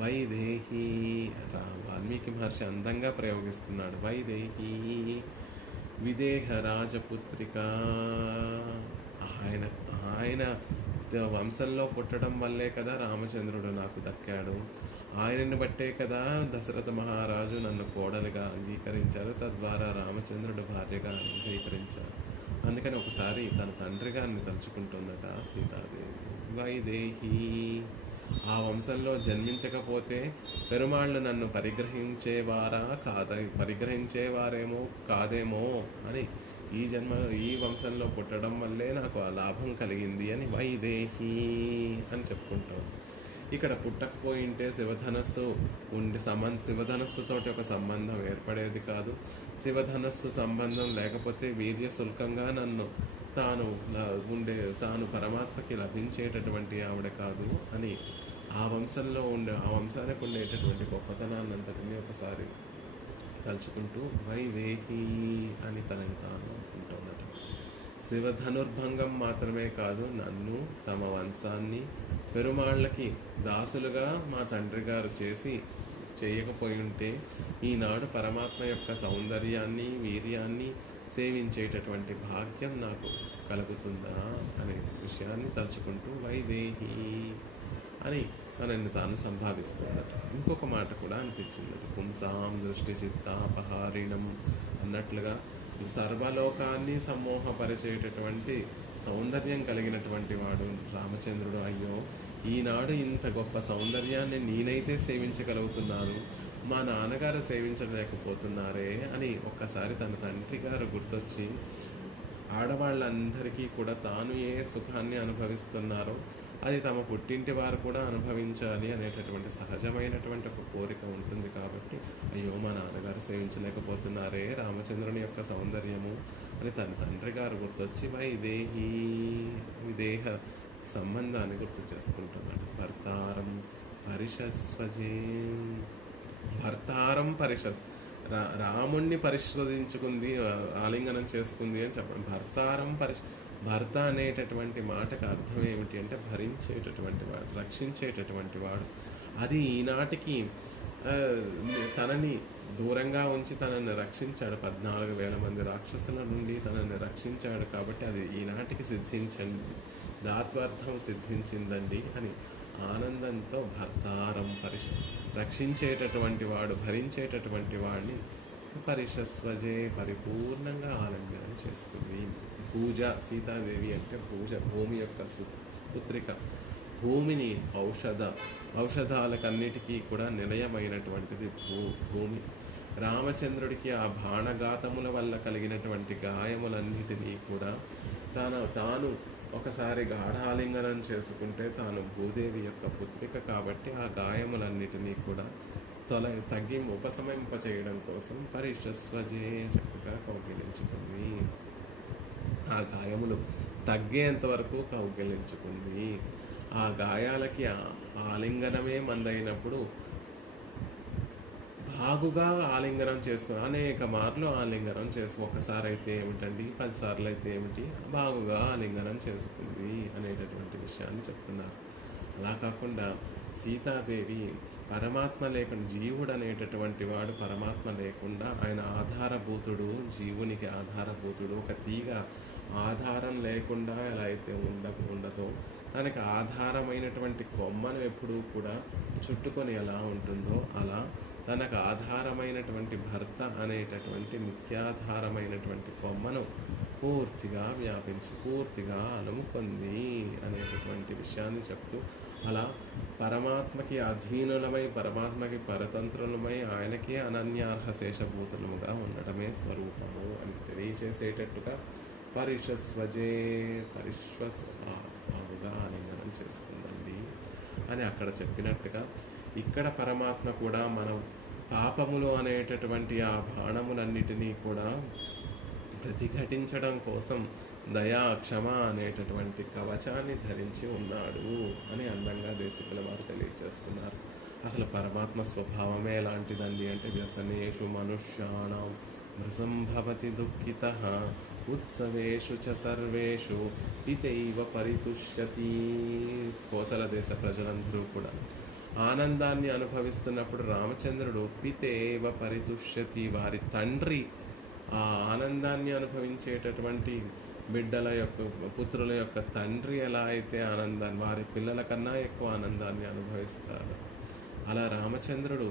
వైదేహి వాల్మీకి మహర్షి అందంగా ప్రయోగిస్తున్నాడు. వైదేహి విదేహ రాజపుత్రిక. ఆయన వంశంలో పుట్టడం వల్లే కదా రామచంద్రుడు నాకు దక్కాడు. ఆయనని బట్టే కదా దశరథ మహారాజు నన్ను కోడలుగా అంగీకరించారు, తద్వారా రామచంద్రుడు భార్యగా అంగీకరించారు. అందుకని ఒకసారి తన తండ్రి గారిని తలుచుకుంటుందట సీతాదేవి. వైదేహి ఆ వంశంలో జన్మించకపోతే పెరుమాళ్ళు నన్ను పరిగ్రహించేవారేమో కాదేమో అని ఈ వంశంలో పుట్టడం వల్లే నాకు ఆ లాభం కలిగింది అని వైదేహి అని చెప్పుకుంటాం. ఇక్కడ పుట్టకపోయింటే శివధనస్సుతోటి ఒక సంబంధం ఏర్పడేది కాదు. శివధనస్సు సంబంధం లేకపోతే వీర్యశుల్కంగా తాను పరమాత్మకి లభించేటటువంటి ఆవిడ కాదు అని ఆ వంశానికి ఉండేటటువంటి గొప్పతనాన్నంతటినీ ఒకసారి తలుచుకుంటూ వైదేహి అని తనని తాను అనుకుంటున్నట. శివధనుర్భంగం మాత్రమే కాదు, నన్ను తమ వంశాన్ని పెరుమాళ్ళకి దాసులుగా మా తండ్రి గారు చేయకపోయి ఉంటే ఈనాడు పరమాత్మ యొక్క సౌందర్యాన్ని వీర్యాన్ని సేవించేటటువంటి భాగ్యం నాకు కలుగుతుందా అనే విషయాన్ని తలుచుకుంటూ వైదేహి అని తనని తాను సంభావిస్తున్నట. ఇంకొక మాట కూడా అనిపించింది, పుంసాం దృష్టి చిత్తాపహారిణం అన్నట్లుగా సర్వలోకాన్ని సమ్మోహపరిచేటటువంటి సౌందర్యం కలిగినటువంటి వాడు రామచంద్రుడు. అయ్యో, ఈనాడు ఇంత గొప్ప సౌందర్యాన్ని నేనైతే సేవించగలుగుతున్నాను, మా నాన్నగారు సేవించలేకపోతున్నారే అని ఒక్కసారి తన తండ్రి గారు గుర్తొచ్చి, ఆడవాళ్ళందరికీ కూడా తాను ఏ సుఖాన్ని అనుభవిస్తున్నారో అది తమ పుట్టింటి వారు కూడా అనుభవించాలి అనేటటువంటి సహజమైనటువంటి ఒక కోరిక ఉంటుంది. కాబట్టి అయ్యో, మా నాన్నగారు సేవించలేకపోతున్నారే రామచంద్రుని యొక్క సౌందర్యము అని తన తండ్రి గారు గుర్తొచ్చి వైదేహి, విదేహ సంబంధాన్ని గుర్తు చేసుకుంటున్నాడు. భర్తారం పరిషస్వజే, భర్తారం పరిషత్, రాముణ్ణి పరిశోధించుకుంది, ఆలింగనం చేసుకుంది అని చెప్పండి. భర్తారం భర్త అనేటటువంటి మాటకు అర్థం ఏమిటి అంటే భరించేటటువంటి వాడు, రక్షించేటటువంటి వాడు. అది ఈనాటికి తనని దూరంగా ఉంచి తనని రక్షించాడు. 14,000 మంది రాక్షసుల నుండి తనని రక్షించాడు. కాబట్టి అది ఈనాటికి సిద్ధించండి, దాత్వార్థం సిద్ధించిందండి అని ఆనందంతో భర్తారం రక్షించేటటువంటి వాడు, భరించేటటువంటి వాడిని పరిషస్వజే, పరిపూర్ణంగా ఆలింగనం చేసుకుంది. పూజ, సీతాదేవి అంటే పూజ, భూమి యొక్క పుత్రిక. భూమిని ఔషధాలకన్నిటికీ కూడా నిలయమైనటువంటిది భూమి. రామచంద్రుడికి ఆ బాణఘాతముల వల్ల కలిగినటువంటి గాయములన్నిటినీ కూడా తాను ఒకసారి గాఢాలింగనం చేసుకుంటే తాను భూదేవి యొక్క పుత్రిక కాబట్టి ఆ గాయములన్నిటినీ కూడా తగ్గి ఉపశమింప చేయడం కోసం పరిషస్వజే చక్కగా కౌగిలించుకుంది. ఆ గాయములు తగ్గేంత వరకు కౌగిలించుకుంది. ఆ గాయాలకి ఆలింగనమే మందైనప్పుడు బాగుగా ఆలింగనం చేసుకుని అనేక మార్లు ఆలింగనం ఒకసారి అయితే ఏమిటండి, 10 సార్లు అయితే ఏమిటి, బాగుగా ఆలింగనం చేసుకుంది అనేటటువంటి విషయాన్ని చెప్తున్నారు. అలా కాకుండా సీతాదేవి పరమాత్మ లేకుండా, జీవుడు అనేటటువంటి వాడు పరమాత్మ లేకుండా ఆయన ఆధారభూతుడు, జీవునికి ఆధారభూతుడు. ఒక తీగ ఆధారం లేకుండా ఎలా అయితే ఉండదో, తనకి ఆధారమైనటువంటి కొమ్మను ఎప్పుడూ కూడా చుట్టుకొని ఎలా ఉంటుందో అలా తనకు ఆధారమైనటువంటి భర్త అనేటటువంటి నిత్యాధారమైనటువంటి కొమ్మను పూర్తిగా వ్యాపించి పూర్తిగా అలుముకుంది అనేటటువంటి విషయాన్ని చెప్తూ, అలా పరమాత్మకి అధీనులమై, పరమాత్మకి పరతంత్రులమై, ఆయనకే అనన్యార్హ శేషభూతులముగా ఉండడమే స్వరూపము అని తెలియచేసేటట్టుగా పరిషస్వజే, బాగుగా ఆలింగనం చేసుకుందండి అని అక్కడ చెప్పినట్టుగా ఇక్కడ పరమాత్మ కూడా మనం పాపములు అనేటటువంటి ఆ బాణములన్నిటినీ కూడా ప్రతిఘటించడం కోసం దయా, క్షమ అనేటటువంటి కవచాన్ని ధరించి ఉన్నాడు అని అందంగా దేశికుల వారు తెలియచేస్తున్నారు. అసలు పరమాత్మ స్వభావమే ఎలాంటిదండి అంటే వ్యసనేషు మనుష్యాణం మృసంభవతి దుఃఖితః ఉత్సవేషు చ సర్వేషు పితైవ పరితుష్యతి. కోసల దేశ ప్రజలందరూ కూడా ఆనందాన్ని అనుభవిస్తున్నప్పుడు రామచంద్రుడు పితేవ పరితుష్యతి, వారి తండ్రి ఆ ఆనందాన్ని అనుభవించేటటువంటి బిడ్డల యొక్క, పుత్రుల యొక్క తండ్రి ఎలా అయితే ఆనందాన్ని, వారి పిల్లల కన్నా ఎక్కువ ఆనందాన్ని అనుభవిస్తారు, అలా రామచంద్రుడు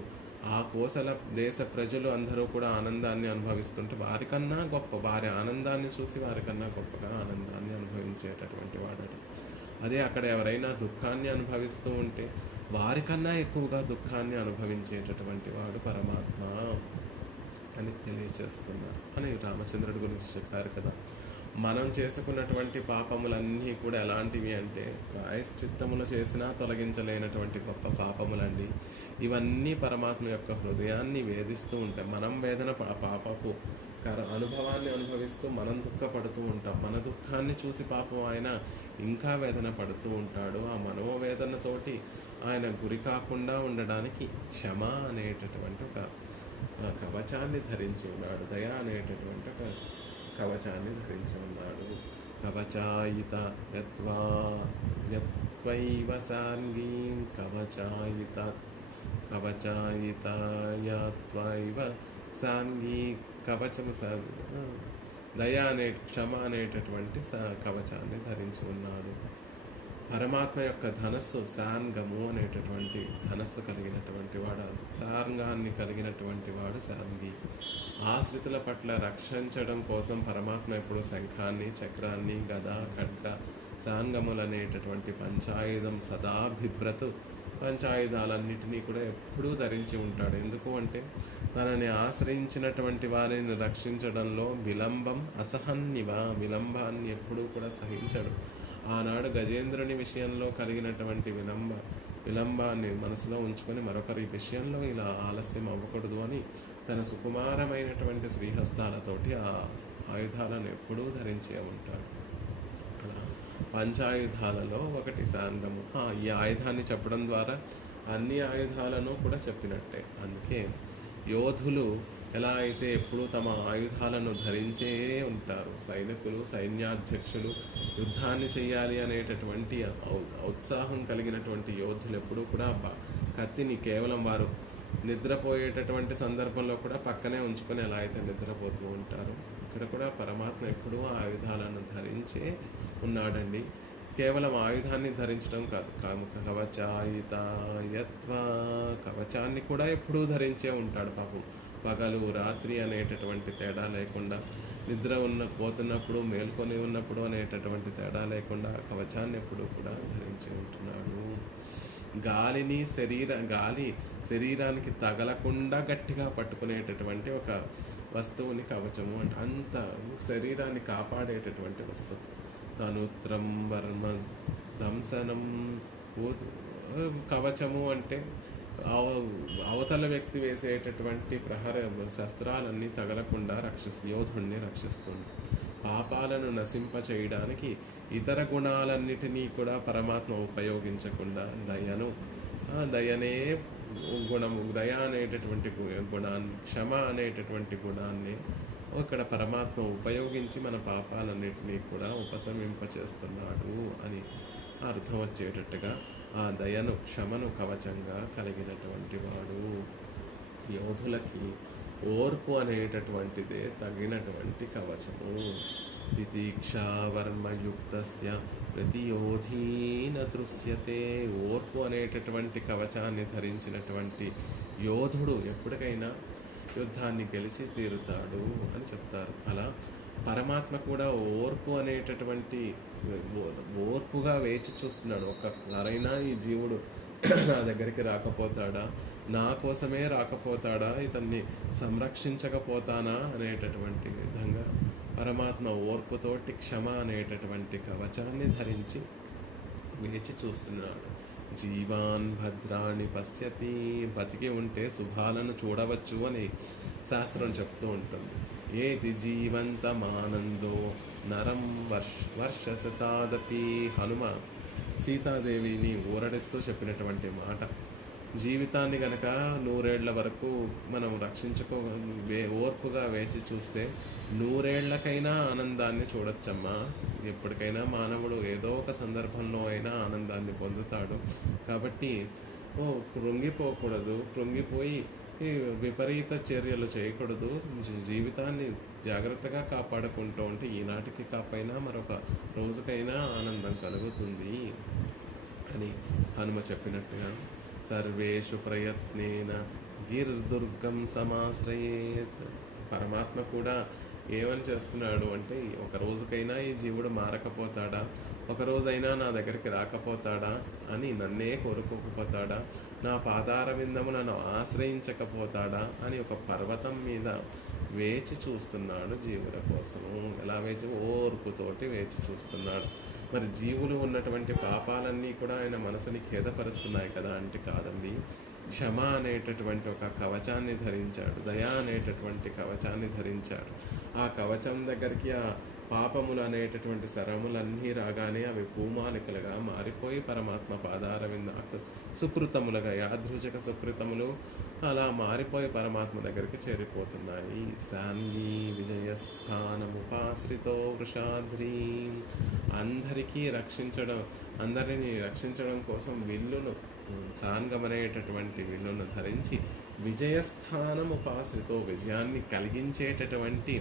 ఆ కోసల దేశ ప్రజలు అందరూ కూడా ఆనందాన్ని అనుభవిస్తుంటే వారికన్నా గొప్ప, వారి ఆనందాన్ని చూసి వారికన్నా గొప్పగా ఆనందాన్ని అనుభవించేటటువంటి వాడట. అదే అక్కడ ఎవరైనా దుఃఖాన్ని అనుభవిస్తూ ఉంటే వారికన్నా ఎక్కువగా దుఃఖాన్ని అనుభవించేటటువంటి వాడు పరమాత్మ అని తెలియచేస్తున్నారు అని రామచంద్రుడి గురించి చెప్పారు కదా. మనం చేసుకున్నటువంటి పాపములన్నీ కూడా ఎలాంటివి అంటే ప్రాయశ్చిత్తములు చేసినా తొలగించలేనటువంటి గొప్ప పాపములండి. ఇవన్నీ పరమాత్మ యొక్క హృదయాన్ని వేధిస్తూ ఉంటాయి. మనం వేదన పాపపు అనుభవాన్ని అనుభవిస్తూ మనం దుఃఖపడుతూ ఉంటాం. మన దుఃఖాన్ని చూసి పాపం ఆయన ఇంకా వేదన పడుతూ ఉంటాడు. ఆ మనోవేదనతోటి ఆయన గురి కాకుండా ఉండడానికి క్షమ అనేటటువంటి ఒక కవచాన్ని ధరించి ఉన్నాడు. దయ అనేటటువంటి ఒక కవచాన్ని ధరించి ఉన్నాడు. కవచాయిత యత్వైవ సాన్వీం కవచాయిత యత్వైవ సాన్వీ కవచము దయ అనే క్షమ అనేటటువంటి కవచాన్ని ధరించి ఉన్నాడు. పరమాత్మ యొక్క ధనస్సు శాంగము అనేటటువంటి ధనస్సు కలిగినటువంటి వాడు, శాంగాన్ని కలిగినటువంటి వాడు శాంగి. ఆశ్రితుల పట్ల రక్షించడం కోసం పరమాత్మ ఎప్పుడు శంఖాన్ని, చక్రాన్ని, గద, ఖడ్గ, శాంగములు అనేటటువంటి పంచాయుధం సదా బిభ్రతు, పంచాయుధాలన్నిటినీ కూడా ఎప్పుడూ ధరించి ఉంటాడు. ఎందుకు అంటే తనని ఆశ్రయించినటువంటి వారిని రక్షించడంలో విలంబం అసహన్నివ, విలంబాన్ని ఎప్పుడూ కూడా సహించడు. ఆనాడు గజేంద్రుని విషయంలో కలిగినటువంటి విలంబాన్ని మనసులో ఉంచుకొని మరొకరి విషయంలో ఇలా ఆలస్యం అవ్వకూడదు అని తన సుకుమారమైనటువంటి శ్రీహస్తాలతోటి ఆ ఆయుధాలను ఎప్పుడూ ధరించే ఉంటాడు. అలా పంచాయుధాలలో ఒకటి శాంగము. ఈ ఆయుధాన్ని చెప్పడం ద్వారా అన్ని ఆయుధాలను కూడా చెప్పినట్టే. అందుకే యోధులు ఎలా అయితే ఎప్పుడూ తమ ఆయుధాలను ధరించే ఉంటారు, సైనికులు, సైన్యాధ్యక్షులు యుద్ధాన్ని చేయాలి అనేటటువంటి ఉత్సాహం కలిగినటువంటి యోధులు ఎప్పుడూ కూడా కత్తిని కేవలం వారు నిద్రపోయేటటువంటి సందర్భంలో కూడా పక్కనే ఉంచుకొని ఎలా అయితే నిద్రపోతూ ఉంటారు, ఇక్కడ కూడా పరమాత్మ ఎప్పుడూ ఆయుధాలను ధరించే ఉన్నాడండి. కేవలం ఆయుధాన్ని ధరించడం కాదు, కవచాయుతాయత్వ, కవచాన్ని కూడా ఎప్పుడూ ధరించే ఉంటాడు. పాపం పగలు రాత్రి అనేటటువంటి తేడా లేకుండా, నిద్ర పోతున్నప్పుడు మేల్కొని ఉన్నప్పుడు అనేటటువంటి తేడా లేకుండా కవచాన్ని ఎప్పుడూ కూడా ధరించి ఉంటున్నాడు. గాలి శరీరానికి తగలకుండా గట్టిగా పట్టుకునేటటువంటి ఒక వస్తువుని కవచము అంటే, అంత శరీరాన్ని కాపాడేటటువంటి వస్తువు. తనుత్రం వర్మ దంసనం. కవచము అంటే అవతల వ్యక్తి వేసేటటువంటి శస్త్రాలన్నీ తగలకుండా యోధుణ్ణి రక్షిస్తుంది. పాపాలను నశింపచేయడానికి ఇతర గుణాలన్నిటినీ కూడా పరమాత్మ ఉపయోగించకుండా దయనే గుణము, దయ అనేటటువంటి గుణాన్ని, క్షమ అనేటటువంటి గుణాన్ని ఇక్కడ పరమాత్మ ఉపయోగించి మన పాపాలన్నిటినీ కూడా ఉపశమింపచేస్తున్నాడు అని అర్థం వచ్చేటట్టుగా ఆ దయను, క్షమను కవచంగా కలిగినటువంటి వాడు. యోధులకి ఓర్పు అనేటటువంటిదే తగినటువంటి కవచము. తితీక్షావర్మయుక్తస్య ప్రతియోధీన దృశ్యతే. ఓర్పు అనేటటువంటి కవచాన్ని ధరించినటువంటి యోధుడు ఎప్పటికైనా యుద్ధాన్ని గెలిచి తీరుతాడు అని చెప్తారు. అలా పరమాత్మ కూడా ఓర్పు అనేటటువంటి ఓర్పుగా వేచి చూస్తున్నాడు. ఒక్కసారైనా ఈ జీవుడు నా దగ్గరికి రాకపోతాడా, నా కోసమే రాకపోతాడా, ఇతన్ని సంరక్షించకపోతానా అనేటటువంటి విధంగా పరమాత్మ ఓర్పుతోటి క్షమ అనేటటువంటి కవచాన్ని ధరించి వేచి చూస్తున్నాడు. జీవాన్ భద్రాణి పశ్యతి. బతికి ఉంటే శుభాలను చూడవచ్చు అని శాస్త్రం చెప్తూ ఉంటుంది. ఏది జీవంతమానందో నరం వర్షశతాదపి. హనుమ సీతాదేవిని ఊరడిస్తూ చెప్పినటువంటి మాట. జీవితాన్ని గనక 100 ఏళ్ల వరకు మనం ఓర్పుగా వేచి చూస్తే 100 ఏళ్లకైనా ఆనందాన్ని చూడొచ్చమ్మా. ఎప్పటికైనా మానవుడు ఏదో ఒక సందర్భంలో అయినా ఆనందాన్ని పొందుతాడు. కాబట్టి కృంగిపోయి విపరీత చర్యలు చేయకూడదు. జీవితాన్ని జాగ్రత్తగా కాపాడుకుంటూ ఉంటే ఈనాటికి కాపైనా మరొక రోజుకైనా ఆనందం కలుగుతుంది అని హనుమ చెప్పినట్టుగా సర్వేషు ప్రయత్నేన గిర్దుర్గం సమాశ్రయేత్. పరమాత్మ కూడా ఏమని చేస్తున్నాడు అంటే, ఒక రోజుకైనా ఈ జీవుడు మారకపోతాడా, ఒక రోజైనా నా దగ్గరికి రాకపోతాడా అని నన్నే కోరుకోకపోతాడా, నా పాదార విందములను ఆశ్రయించకపోతాడా అని ఒక పర్వతం మీద వేచి చూస్తున్నాడు జీవుల కోసము. ఎలా ఓర్పుతోటి వేచి చూస్తున్నాడు. మరి జీవులు ఉన్నటువంటి పాపాలన్నీ కూడా ఆయన మనసుని ఖేదపరుస్తున్నాయి కదా అంటే కాదండి. క్షమ అనేటటువంటి ఒక కవచాన్ని ధరించాడు, దయ అనేటటువంటి కవచాన్ని ధరించాడు. ఆ కవచం దగ్గరికి ఆ పాపములు అనేటటువంటి శరములన్నీ రాగానే అవి పూమాలికలుగా మారిపోయి పరమాత్మ పాదార విందాకు సుకృతములుగా, యాదృచిక సుకృతములు అలా మారిపోయి పరమాత్మ దగ్గరికి చేరిపోతున్నాయి. శాన్వీ విజయస్థానముపాశ్రితో వృషాద్రీ. అందరినీ రక్షించడం కోసం విల్లును, సాంగమనేటటువంటి విల్లును ధరించి విజయస్థానం ఉపాశ్రితో, విజయాన్ని కలిగించేటటువంటి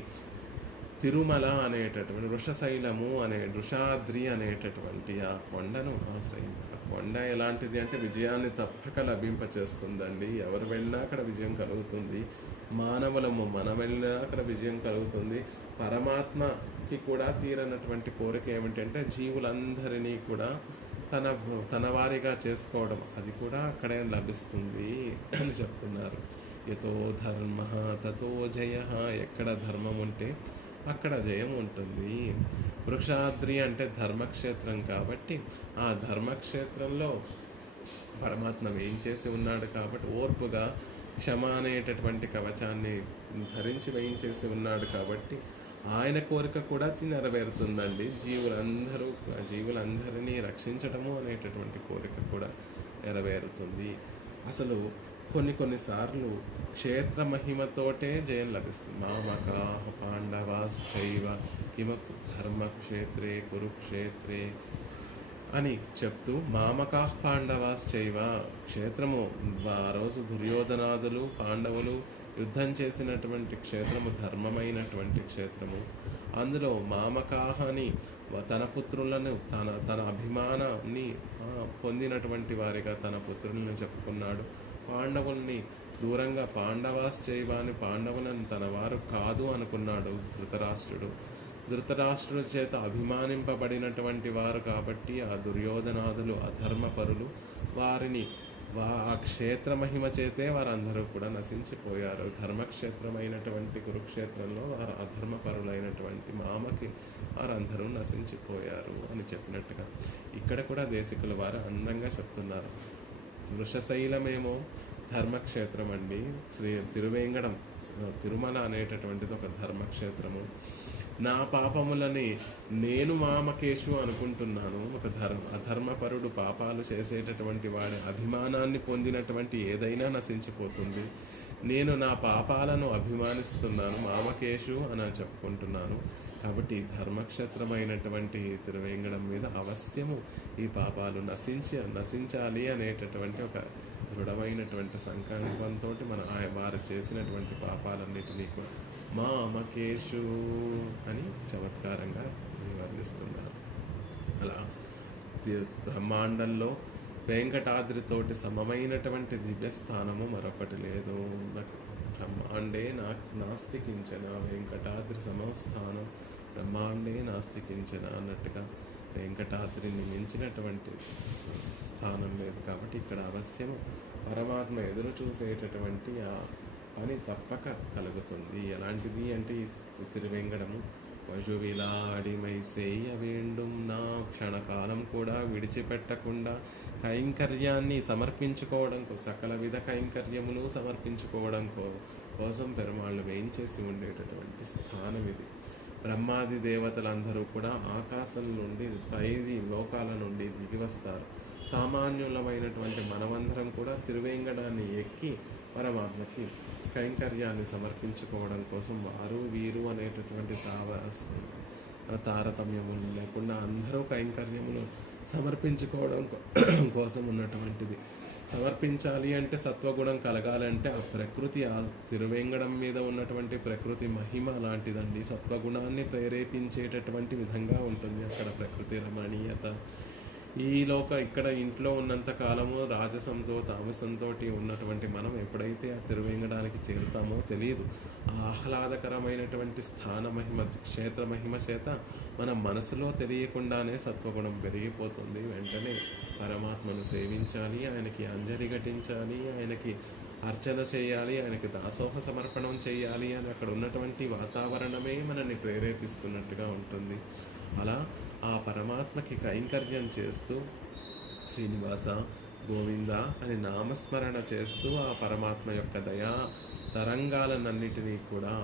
తిరుమల అనేటటువంటి వృషశైలము అనే వృషాద్రి అనేటటువంటి ఆ కొండను ఆశ్రయించారు. ఆ కొండ ఎలాంటిది అంటే విజయాన్ని తప్పక లభింపచేస్తుందండి. ఎవరు వెళ్ళినా అక్కడ విజయం కలుగుతుంది. మానవులము మనం వెళ్ళినా అక్కడ విజయం కలుగుతుంది. పరమాత్మకి కూడా తీరనటువంటి కోరిక ఏమిటంటే జీవులందరినీ కూడా తన తన వారిగా చేసుకోవడం, అది కూడా అక్కడే లభిస్తుంది అని చెప్తున్నారు. యతో ధర్మ తతో జయ, ఎక్కడ ధర్మం ఉంటే అక్కడ జయం ఉంటుంది. వృషాద్రి అంటే ధర్మక్షేత్రం కాబట్టి ఆ ధర్మక్షేత్రంలో పరమాత్మ వేయించేసి ఉన్నాడు కాబట్టి ఓర్పుగా క్షమ అనేటటువంటి కవచాన్ని ధరించి వేయించేసి ఉన్నాడు కాబట్టి ఆయన కోరిక కూడా నెరవేరుతుందండి. జీవులందరినీ రక్షించడము అనేటటువంటి కోరిక కూడా నెరవేరుతుంది. అసలు కొన్నిసార్లు క్షేత్ర మహిమతోటే జయం లభిస్తుంది. మామకా పాండవాశ్చైవ కిమకు ధర్మక్షేత్రే కురుక్షేత్రే అని చెప్తూ మామకా పాండవాశ్చైవ, క్షేత్రము ఆ రోజు దుర్యోధనాదులు పాండవులు యుద్ధం చేసినటువంటి క్షేత్రము ధర్మమైనటువంటి క్షేత్రము. అందులో మామకాహని తన పుత్రులను తన అభిమానాన్ని పొందినటువంటి వారిగా తన పుత్రులను చెప్పుకున్నాడు. పాండవుల్ని దూరంగా పాండవాశ్చైవ అని పాండవులను తన వారు కాదు అనుకున్నాడు ధృతరాష్ట్రుడు చేత అభిమానింపబడినటువంటి వారు కాబట్టి ఆ దుర్యోధనాదులు అధర్మపరులు, వారిని ఆ క్షేత్ర మహిమ చేతే వారందరూ కూడా నశించిపోయారు. ధర్మక్షేత్రమైనటువంటి కురుక్షేత్రంలో వారు అధర్మపరులైనటువంటి మామకి వారందరూ నశించిపోయారు అని చెప్పినట్టుగా ఇక్కడ కూడా దేశికుల వారు అందంగా చెప్తున్నారు. వృషశైలమేమో ధర్మక్షేత్రం అండి. తిరువేంగడం తిరుమల అనేటటువంటిది ఒక ధర్మక్షేత్రము. నా పాపములని నేను మామకేషు అనుకుంటున్నాను. ఒక అధర్మపరుడు పాపాలు చేసేటటువంటి వాడి అభిమానాన్ని పొందినటువంటి ఏదైనా నశించిపోతుంది. నేను నా పాపాలను అభిమానిస్తున్నాను, మామకేషు అని చెప్పుకుంటున్నాను. కాబట్టి ధర్మక్షేత్రమైనటువంటి తిరువేంగడం మీద అవశ్యము ఈ పాపాలు నశించాలి అనేటటువంటి ఒక దృఢమైనటువంటి సంకల్పంతో వారు చేసినటువంటి పాపాలన్నిటినీ కూడా మామకేషు అని చమత్కారంగా వర్ణిస్తున్నారు. అలా బ్రహ్మాండంలో వెంకటాద్రితోటి సమమైనటువంటి దివ్యస్థానము మరొకటి లేదు. నాకు బ్రహ్మాండే నాస్తి కించన, వెంకటాద్రి సమస్థానం బ్రహ్మాండే నాస్తి కించన అన్నట్టుగా వెంకటాద్రిని మించినటువంటి స్థానం లేదు. కాబట్టి ఇక్కడ అవశ్యము పరమాత్మ ఎదురు చూసేటటువంటి ఆ పని తప్పక కలుగుతుంది. ఎలాంటిది అంటే ఈ తిరువేంగడము వజువిలాడిమై సేయ వేండుం, నా క్షణకాలం కూడా విడిచిపెట్టకుండా కైంకర్యాన్ని సమర్పించుకోవడం, సకల విధ కైంకర్యములు సమర్పించుకోవడం కోసం పెరుమాళ్ళు వేయించేసి ఉండేటటువంటి స్థానం ఇది. బ్రహ్మాది దేవతలందరూ కూడా ఆకాశం నుండి పైది లోకాల నుండి దిగి వస్తారు. సామాన్యులమైనటువంటి మనమందరం కూడా తిరువేంగడాన్ని ఎక్కి పరమాత్మకి కైంకర్యాన్ని సమర్పించుకోవడం కోసం వారు వీరు అనేటటువంటి తారతమ్యములు లేకుండా అందరూ కైంకర్యములు సమర్పించుకోవడం కోసం ఉన్నటువంటిది. సమర్పించాలి అంటే సత్వగుణం కలగాలంటే ఆ ప్రకృతి, ఆ తిరువేంగడం మీద ఉన్నటువంటి ప్రకృతి మహిమ లాంటిదండి. సత్వగుణాన్ని ప్రేరేపించేటటువంటి విధంగా ఉంటుంది అక్కడ ప్రకృతి రమణీయత. ఇక్కడ ఇంట్లో ఉన్నంత కాలము రాజసంతో తామసంతో ఉన్నటువంటి మనం ఎప్పుడైతే ఆ తిరువేంగడానికి చేరుతామో తెలియదు. ఆ ఆహ్లాదకరమైనటువంటి స్థాన మహిమ, క్షేత్ర మహిమ చేత మన మనసులో తెలియకుండానే సత్వగుణం పెరిగిపోతుంది. వెంటనే పరమాత్మను సేవించాలి, ఆయనకి అంజలి ఘటించాలి, ఆయనకి అర్చన చేయాలి, ఆయనకి దాసోహ సమర్పణం చేయాలి అని అక్కడ ఉన్నటువంటి వాతావరణమే మనల్ని ప్రేరేపిస్తున్నట్టుగా ఉంటుంది. అలా ఆ పరమాత్మకి కైంకర్యం చేస్తూ శ్రీనివాస గోవింద అని నామస్మరణ చేస్తూ ఆ పరమాత్మ యొక్క దయా తరంగాలన్నిటినీ కూడా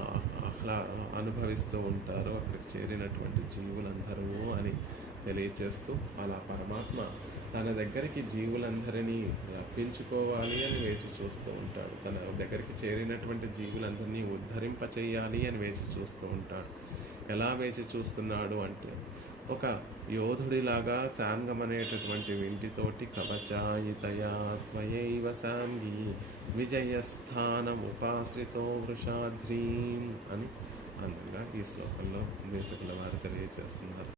అనుభవిస్తూ ఉంటారు అక్కడికి చేరినటువంటి జీవులందరూ అని తెలియచేస్తూ, అలా పరమాత్మ తన దగ్గరికి జీవులందరినీ రప్పించుకోవాలి అని వేచి చూస్తూ ఉంటాడు. తన దగ్గరికి చేరినటువంటి జీవులందరినీ ఉద్ధరింపచేయాలి అని వేచి చూస్తూ ఉంటాడు. ఎలా వేచి చూస్తున్నాడు అంటే, ఒక యోధుడిలాగా శాంగం అనేటటువంటి వింటితోటి కవచాయితయా త్వయైవ శాంగి విజయస్థానముపాశ్రితో వృషాద్రీం అని అందంగా ఈ శ్లోకంలో దేశకుల వారు తెలియజేస్తున్నారు.